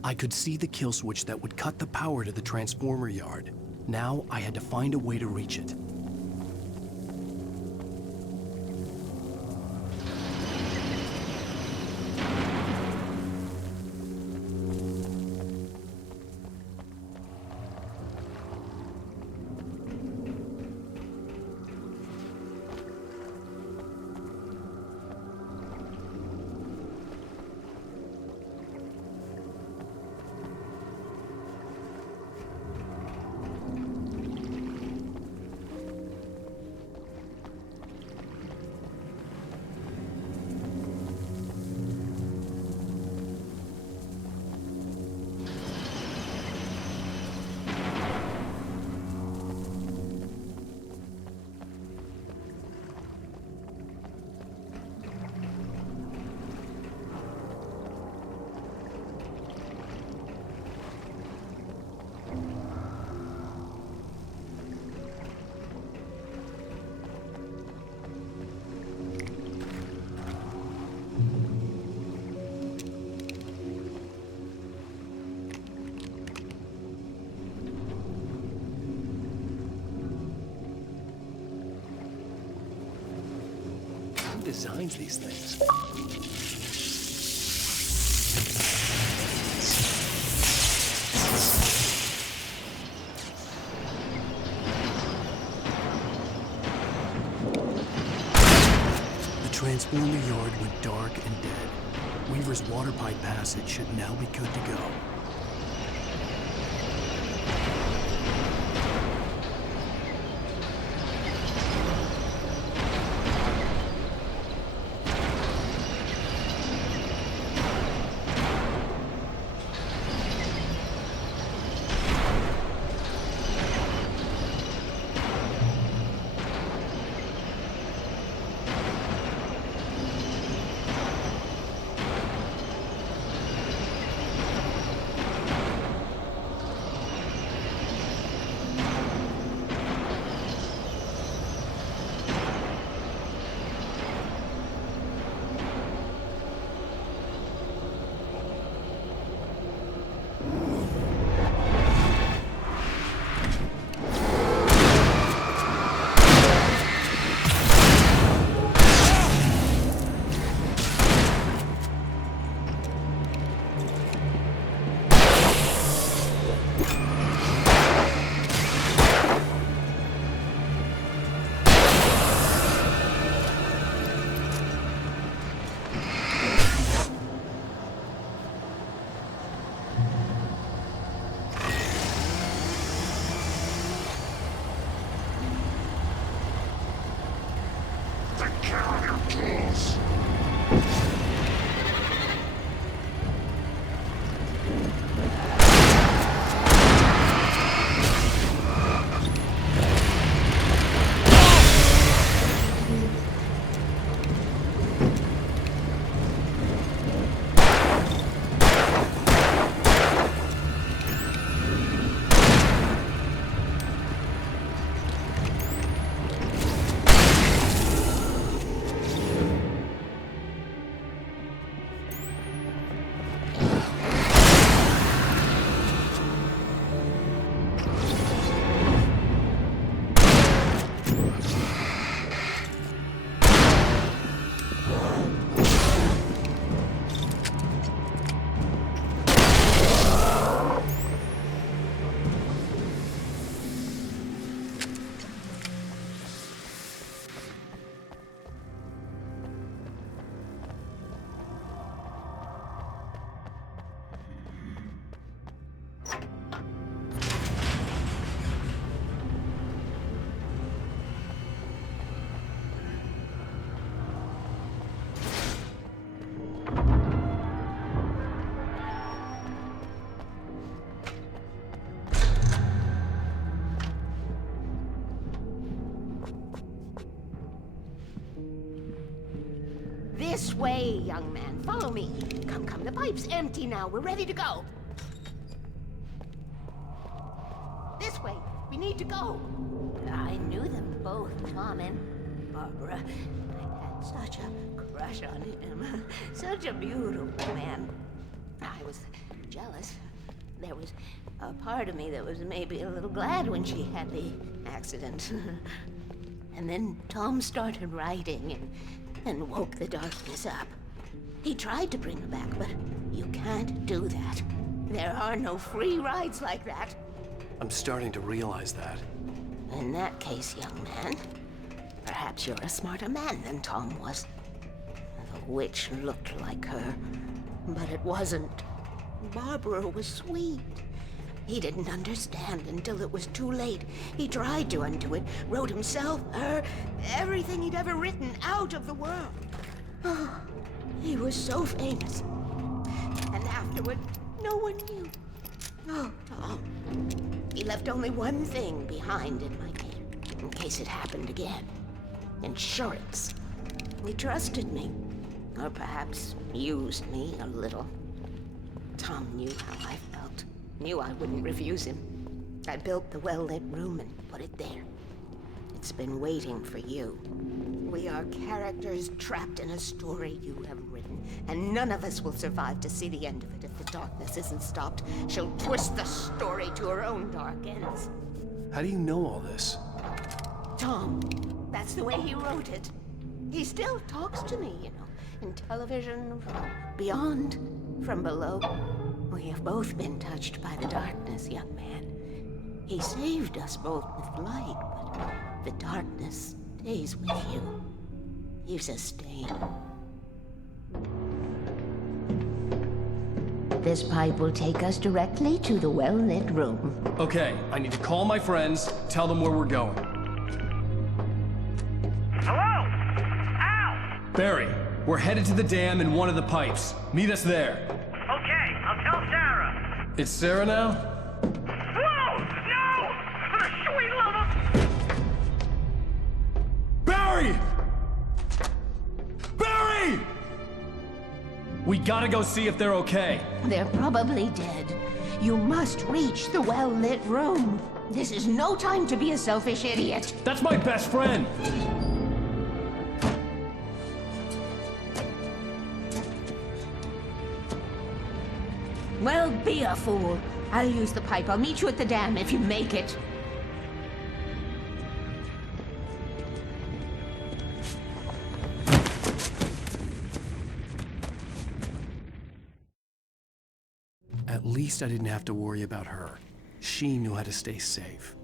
I could see the kill switch that would cut the power to the transformer yard. Now I had to find a way to reach it. designs these things? The transformer yard went dark and dead. Weaver's water pipe passage should now be good to go. This way, young man. Follow me. Come, come. The pipe's empty now. We're ready to go. This way. We need to go. I knew them both, Tom and Barbara. I had such a crush on him. Such a beautiful man. I was jealous. There was a part of me that was maybe a little glad when she had the accident. And then Tom started writing and woke the darkness up. He tried to bring her back, but you can't do that. There are no free rides like that. I'm starting to realize that. In that case, young man, perhaps you're a smarter man than Tom was. The witch looked like her, but it wasn't. Barbara was sweet. He didn't understand until it was too late. He tried to undo it, wrote himself, her, everything he'd ever written out of the world. Oh, he was so famous. And afterward, no one knew. Oh, Tom. He left only one thing behind in case it happened again. Insurance. He trusted me. Or perhaps used me a little. Tom knew how I felt. Knew I wouldn't refuse him. I built the well-lit room and put it there. It's been waiting for you. We are characters trapped in a story you have written, and none of us will survive to see the end of it if the darkness isn't stopped. She'll twist the story to her own dark ends. How do you know all this? Tom, that's the way he wrote it. He still talks to me, you know, in television, beyond, from below. We have both been touched by the darkness, young man. He saved us both with light, but the darkness stays with you. Leaves a stain. This pipe will take us directly to the well-lit room. Okay, I need to call my friends, tell them where we're going. Hello? Al! Barry, we're headed to the dam in one of the pipes. Meet us there. Okay, I'll tell Sarah. It's Sarah now? Whoa! No! For the sweet love of... Barry! Barry! We gotta go see if they're okay. They're probably dead. You must reach the well-lit room. This is no time to be a selfish idiot. That's my best friend. Well, be a fool. I'll use the pipe. I'll meet you at the dam if you make it. At least I didn't have to worry about her. She knew how to stay safe.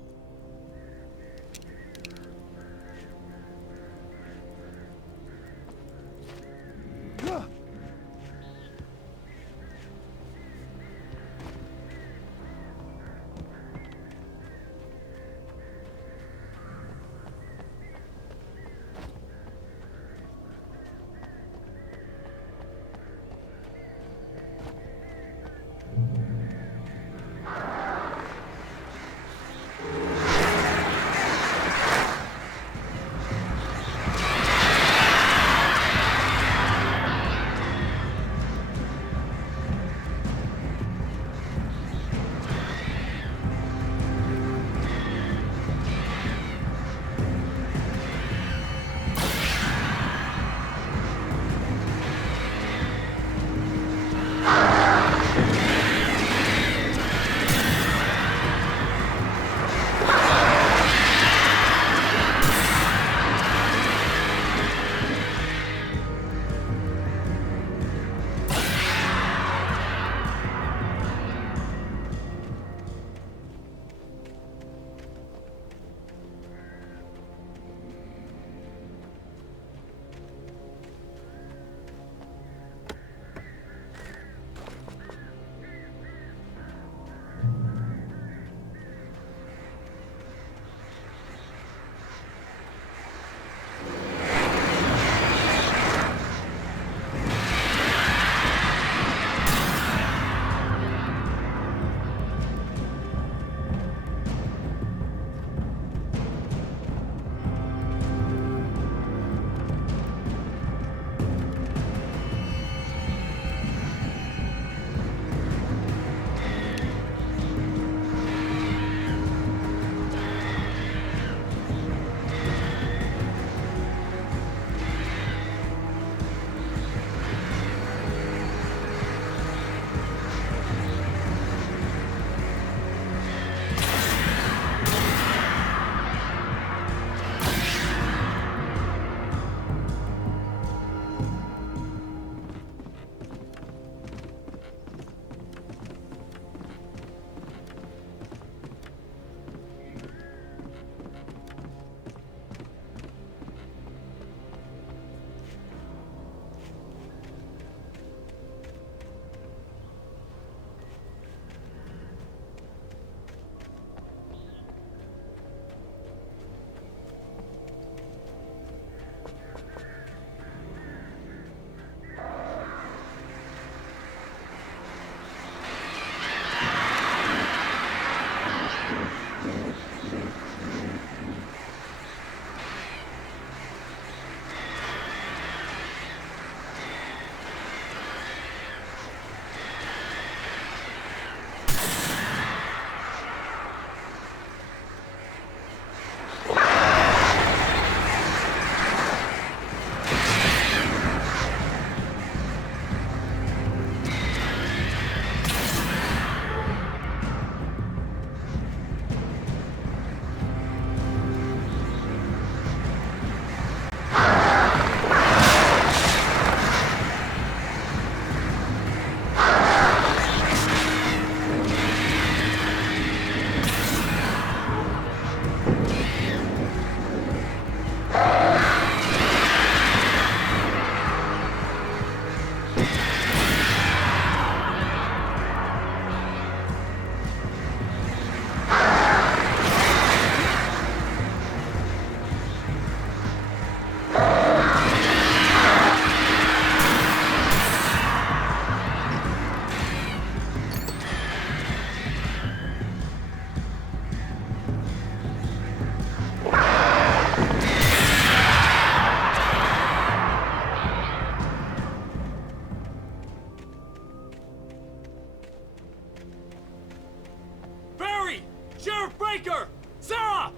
Breaker! Sarah!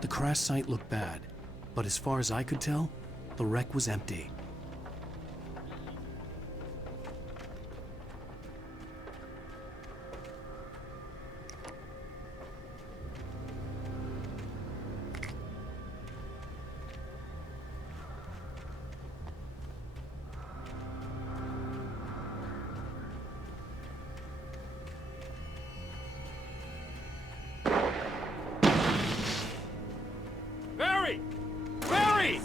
The crash site looked bad, but as far as I could tell, the wreck was empty. Barry! Barry!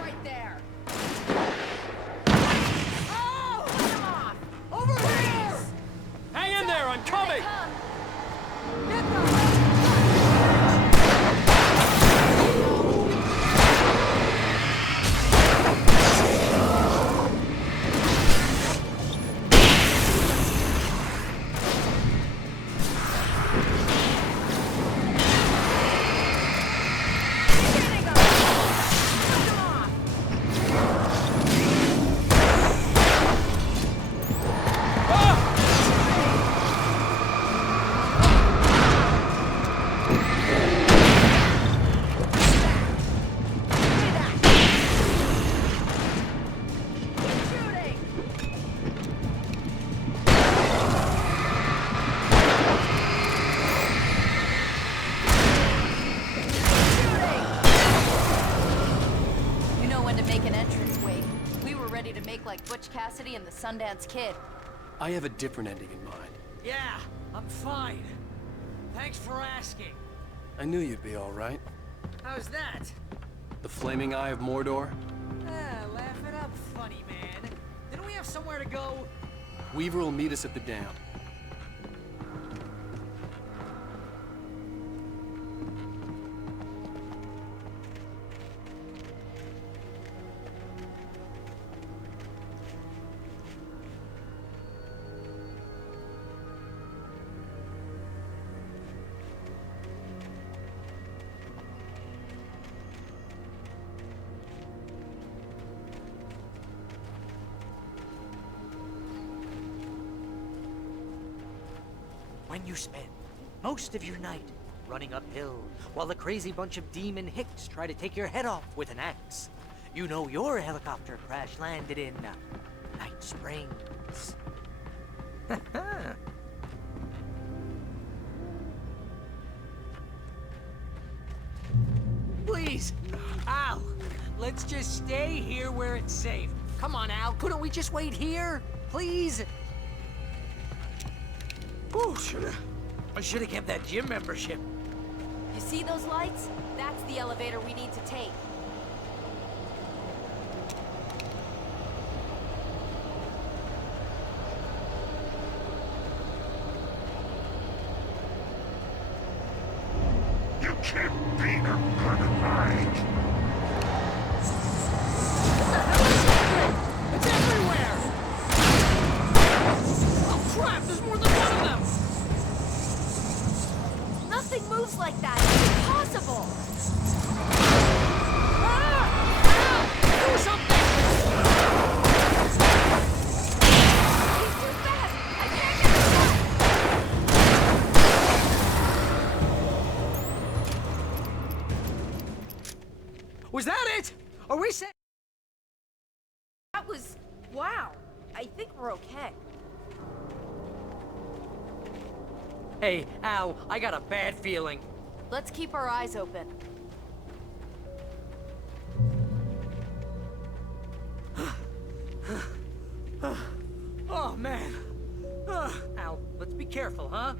Right there. Oh! Cut him off! Over here! Hang in there, I'm coming! You know when to make an entrance, Wake. We were ready to make like Butch Cassidy and the Sundance Kid. I have a different ending in mind. Yeah, I'm fine. Thanks for asking. I knew you'd be all right. How's that? The flaming eye of Mordor? Laugh it up, funny man. Didn't we have somewhere to go? Weaver will meet us at the dam. When you spend most of your night running uphill while a crazy bunch of demon hicks try to take your head off with an axe, you know your helicopter crash landed in Night Springs. Please! Al, let's just stay here where it's safe. Come on, Al, couldn't we just wait here? Please? Oh, I should've kept that gym membership. You see those lights? That's the elevator we need to take. You can't be a friend of mine. It's everywhere! Oh crap, there's more than one of them! Nothing moves like that. It's impossible. Do something! He's too fast. I can't get him up. Was that it? Are we set? That was... wow. I think we're okay. Hey, Al, I got a bad feeling. Let's keep our eyes open. Oh, man. Al, let's be careful, huh?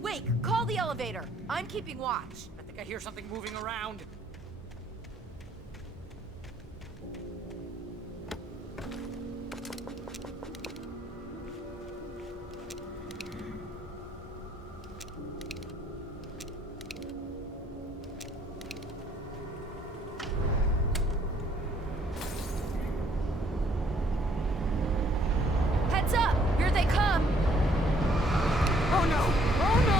Wake, call the elevator. I'm keeping watch. I think I hear something moving around. Heads up! Here they come! Oh no! Oh no!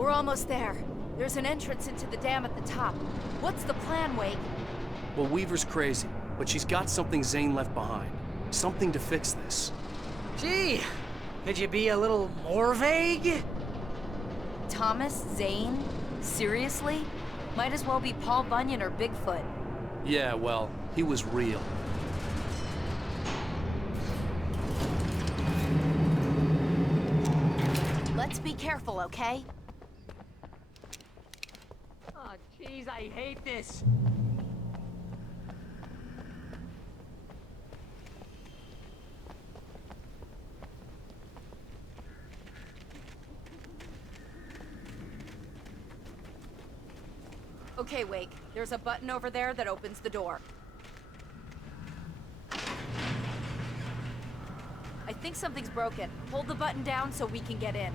We're almost there. There's an entrance into the dam at the top. What's the plan, Wake? Well, Weaver's crazy, but she's got something Zane left behind. Something to fix this. Gee, could you be a little more vague? Thomas Zane? Seriously? Might as well be Paul Bunyan or Bigfoot. Yeah, well, he was real. Let's be careful, okay? Oh, jeez, I hate this. Okay, Wake. There's a button over there that opens the door. I think something's broken. Hold the button down so we can get in.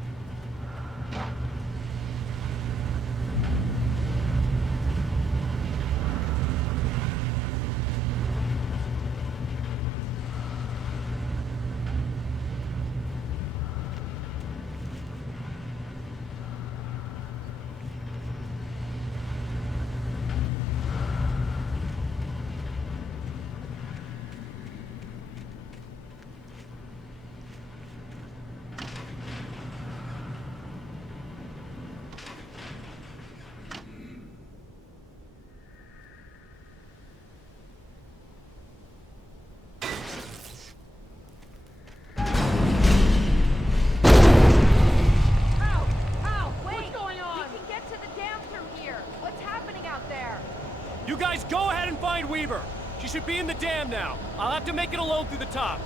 You guys go ahead and find Weaver. She should be in the dam now. I'll have to make it alone through the top.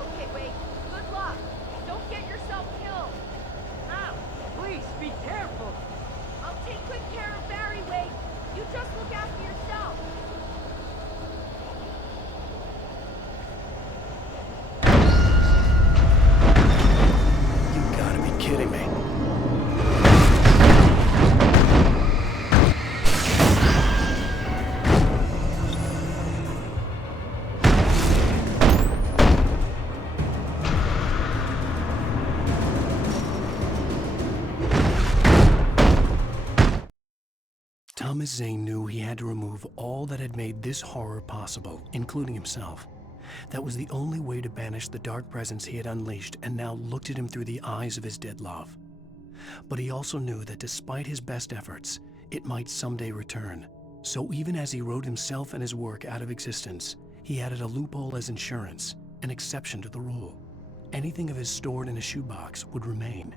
Okay, Wake. Good luck. Don't get yourself killed. Ow! Please, be careful. I'll take good care of Barry, Wake. You just look after yourself. You gotta be kidding me. Thomas Zane knew he had to remove all that had made this horror possible, including himself. That was the only way to banish the dark presence he had unleashed and now looked at him through the eyes of his dead love. But he also knew that despite his best efforts, it might someday return. So even as he wrote himself and his work out of existence, he added a loophole as insurance, an exception to the rule. Anything of his stored in a shoebox would remain.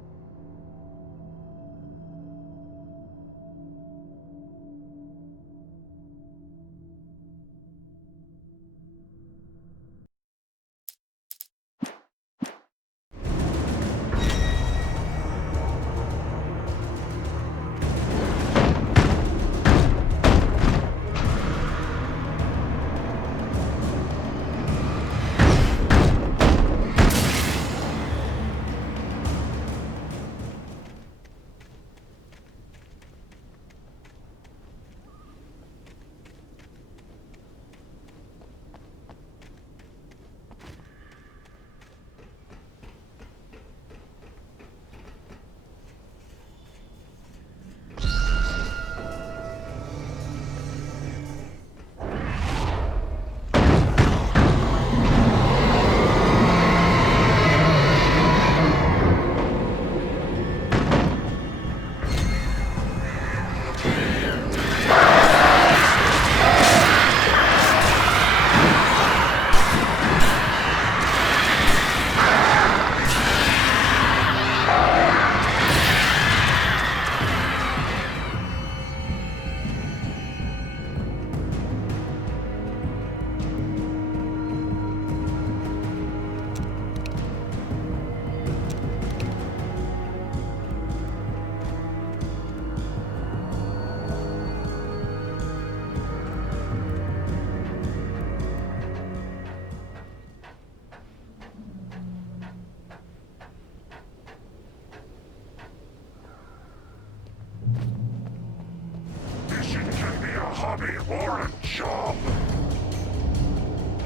Hobby or a job.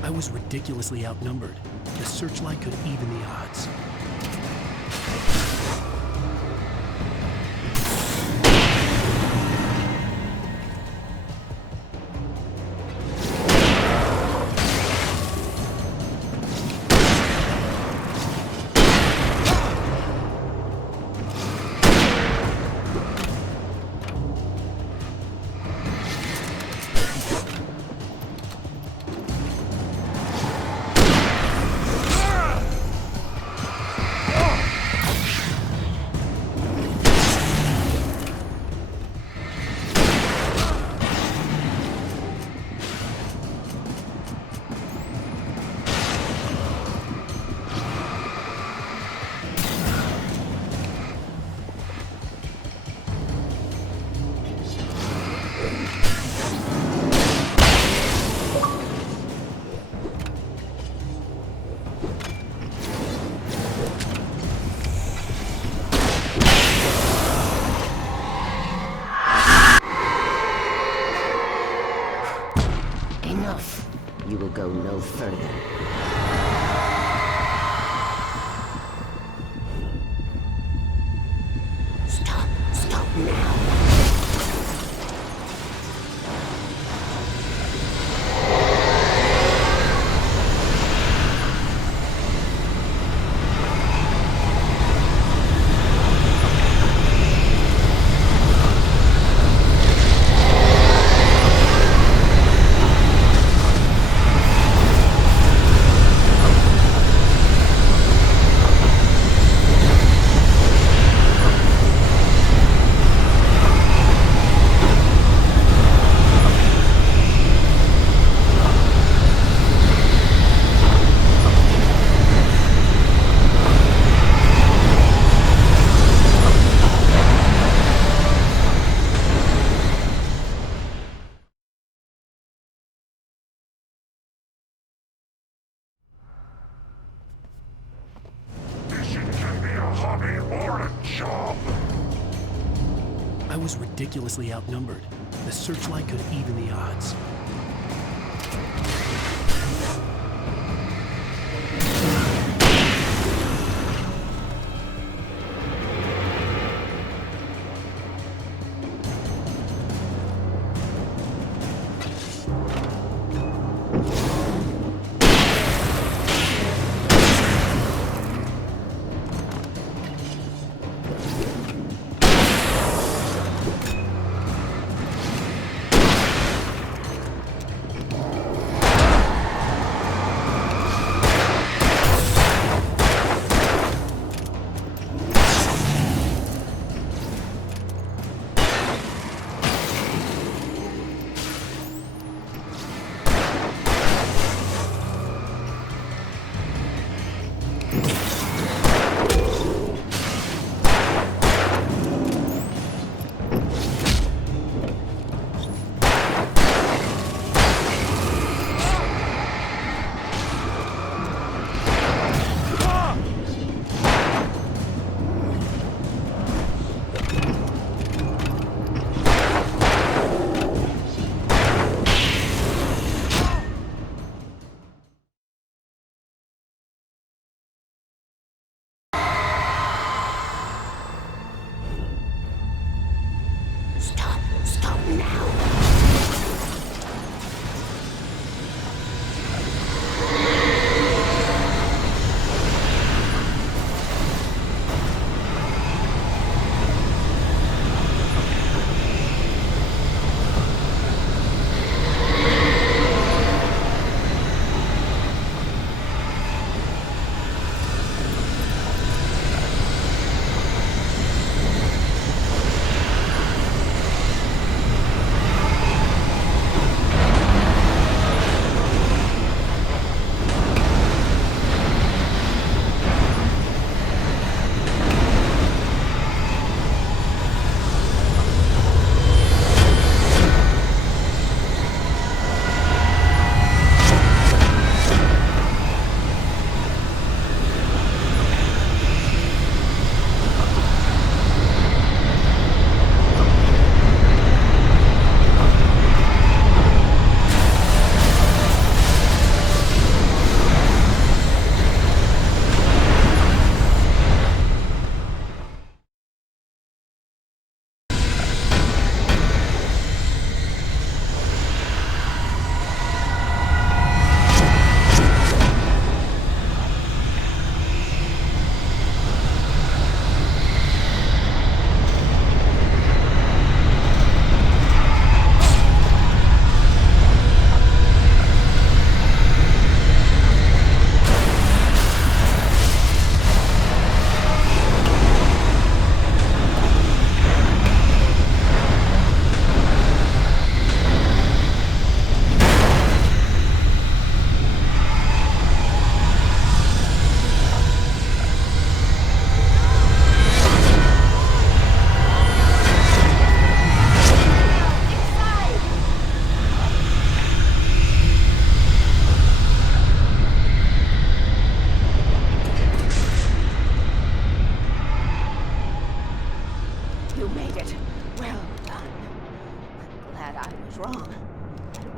I was ridiculously outnumbered. The searchlight could even the odds. will go no further. Stop now. I was ridiculously outnumbered. The searchlight could even the odds. Stop now.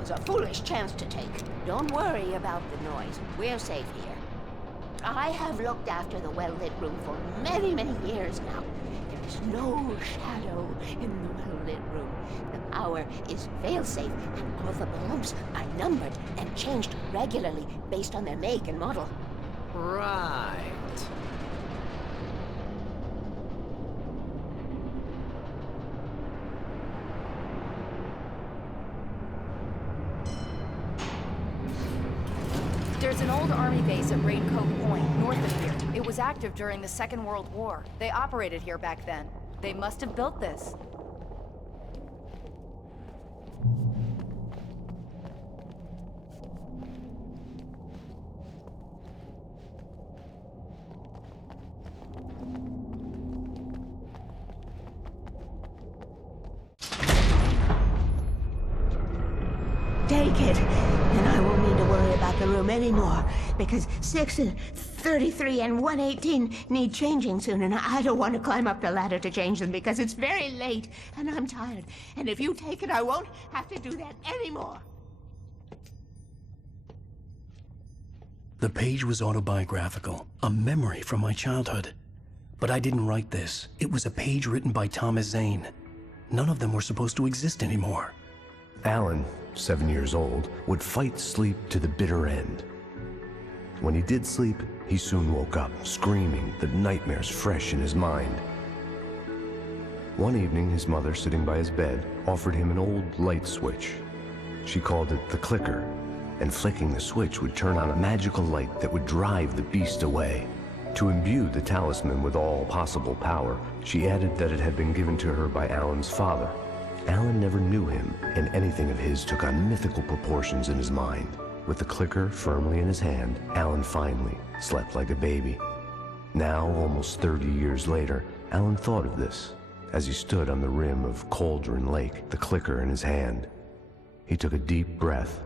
was a foolish chance to take. Don't worry about the noise. We're safe here. I have looked after the well-lit room for many, many years now. There is no shadow in the well-lit room. The power is fail-safe, and all the bulbs are numbered and changed regularly based on their make and model. Right. There's an old army base at Raincoat Point, north of here. It was active during the Second World War. They operated here back then. They must have built this. Take it, and I won't need to worry about the room anymore, because 6 and 33 and 118 need changing soon, and I don't want to climb up the ladder to change them because it's very late, and I'm tired. And if you take it, I won't have to do that anymore. The page was autobiographical, a memory from my childhood. But I didn't write this. It was a page written by Thomas Zane. None of them were supposed to exist anymore. Alan, 7 years old, would fight sleep to the bitter end. When he did sleep, he soon woke up, screaming, the nightmares fresh in his mind. One evening, his mother, sitting by his bed, offered him an old light switch. She called it the clicker, and flicking the switch would turn on a magical light that would drive the beast away. To imbue the talisman with all possible power, she added that it had been given to her by Alan's father. Alan never knew him, and anything of his took on mythical proportions in his mind. With the clicker firmly in his hand, Alan finally slept like a baby. Now, almost 30 years later, Alan thought of this as he stood on the rim of Cauldron Lake, the clicker in his hand. He took a deep breath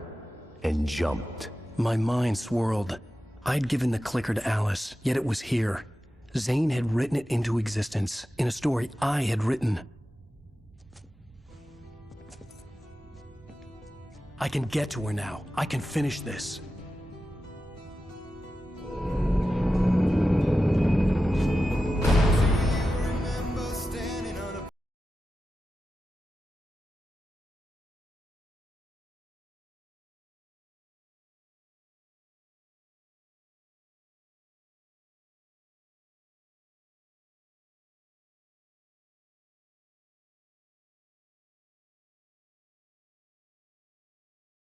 and jumped. My mind swirled. I'd given the clicker to Alice, yet it was here. Zane had written it into existence in a story I had written. I can get to her now. I can finish this.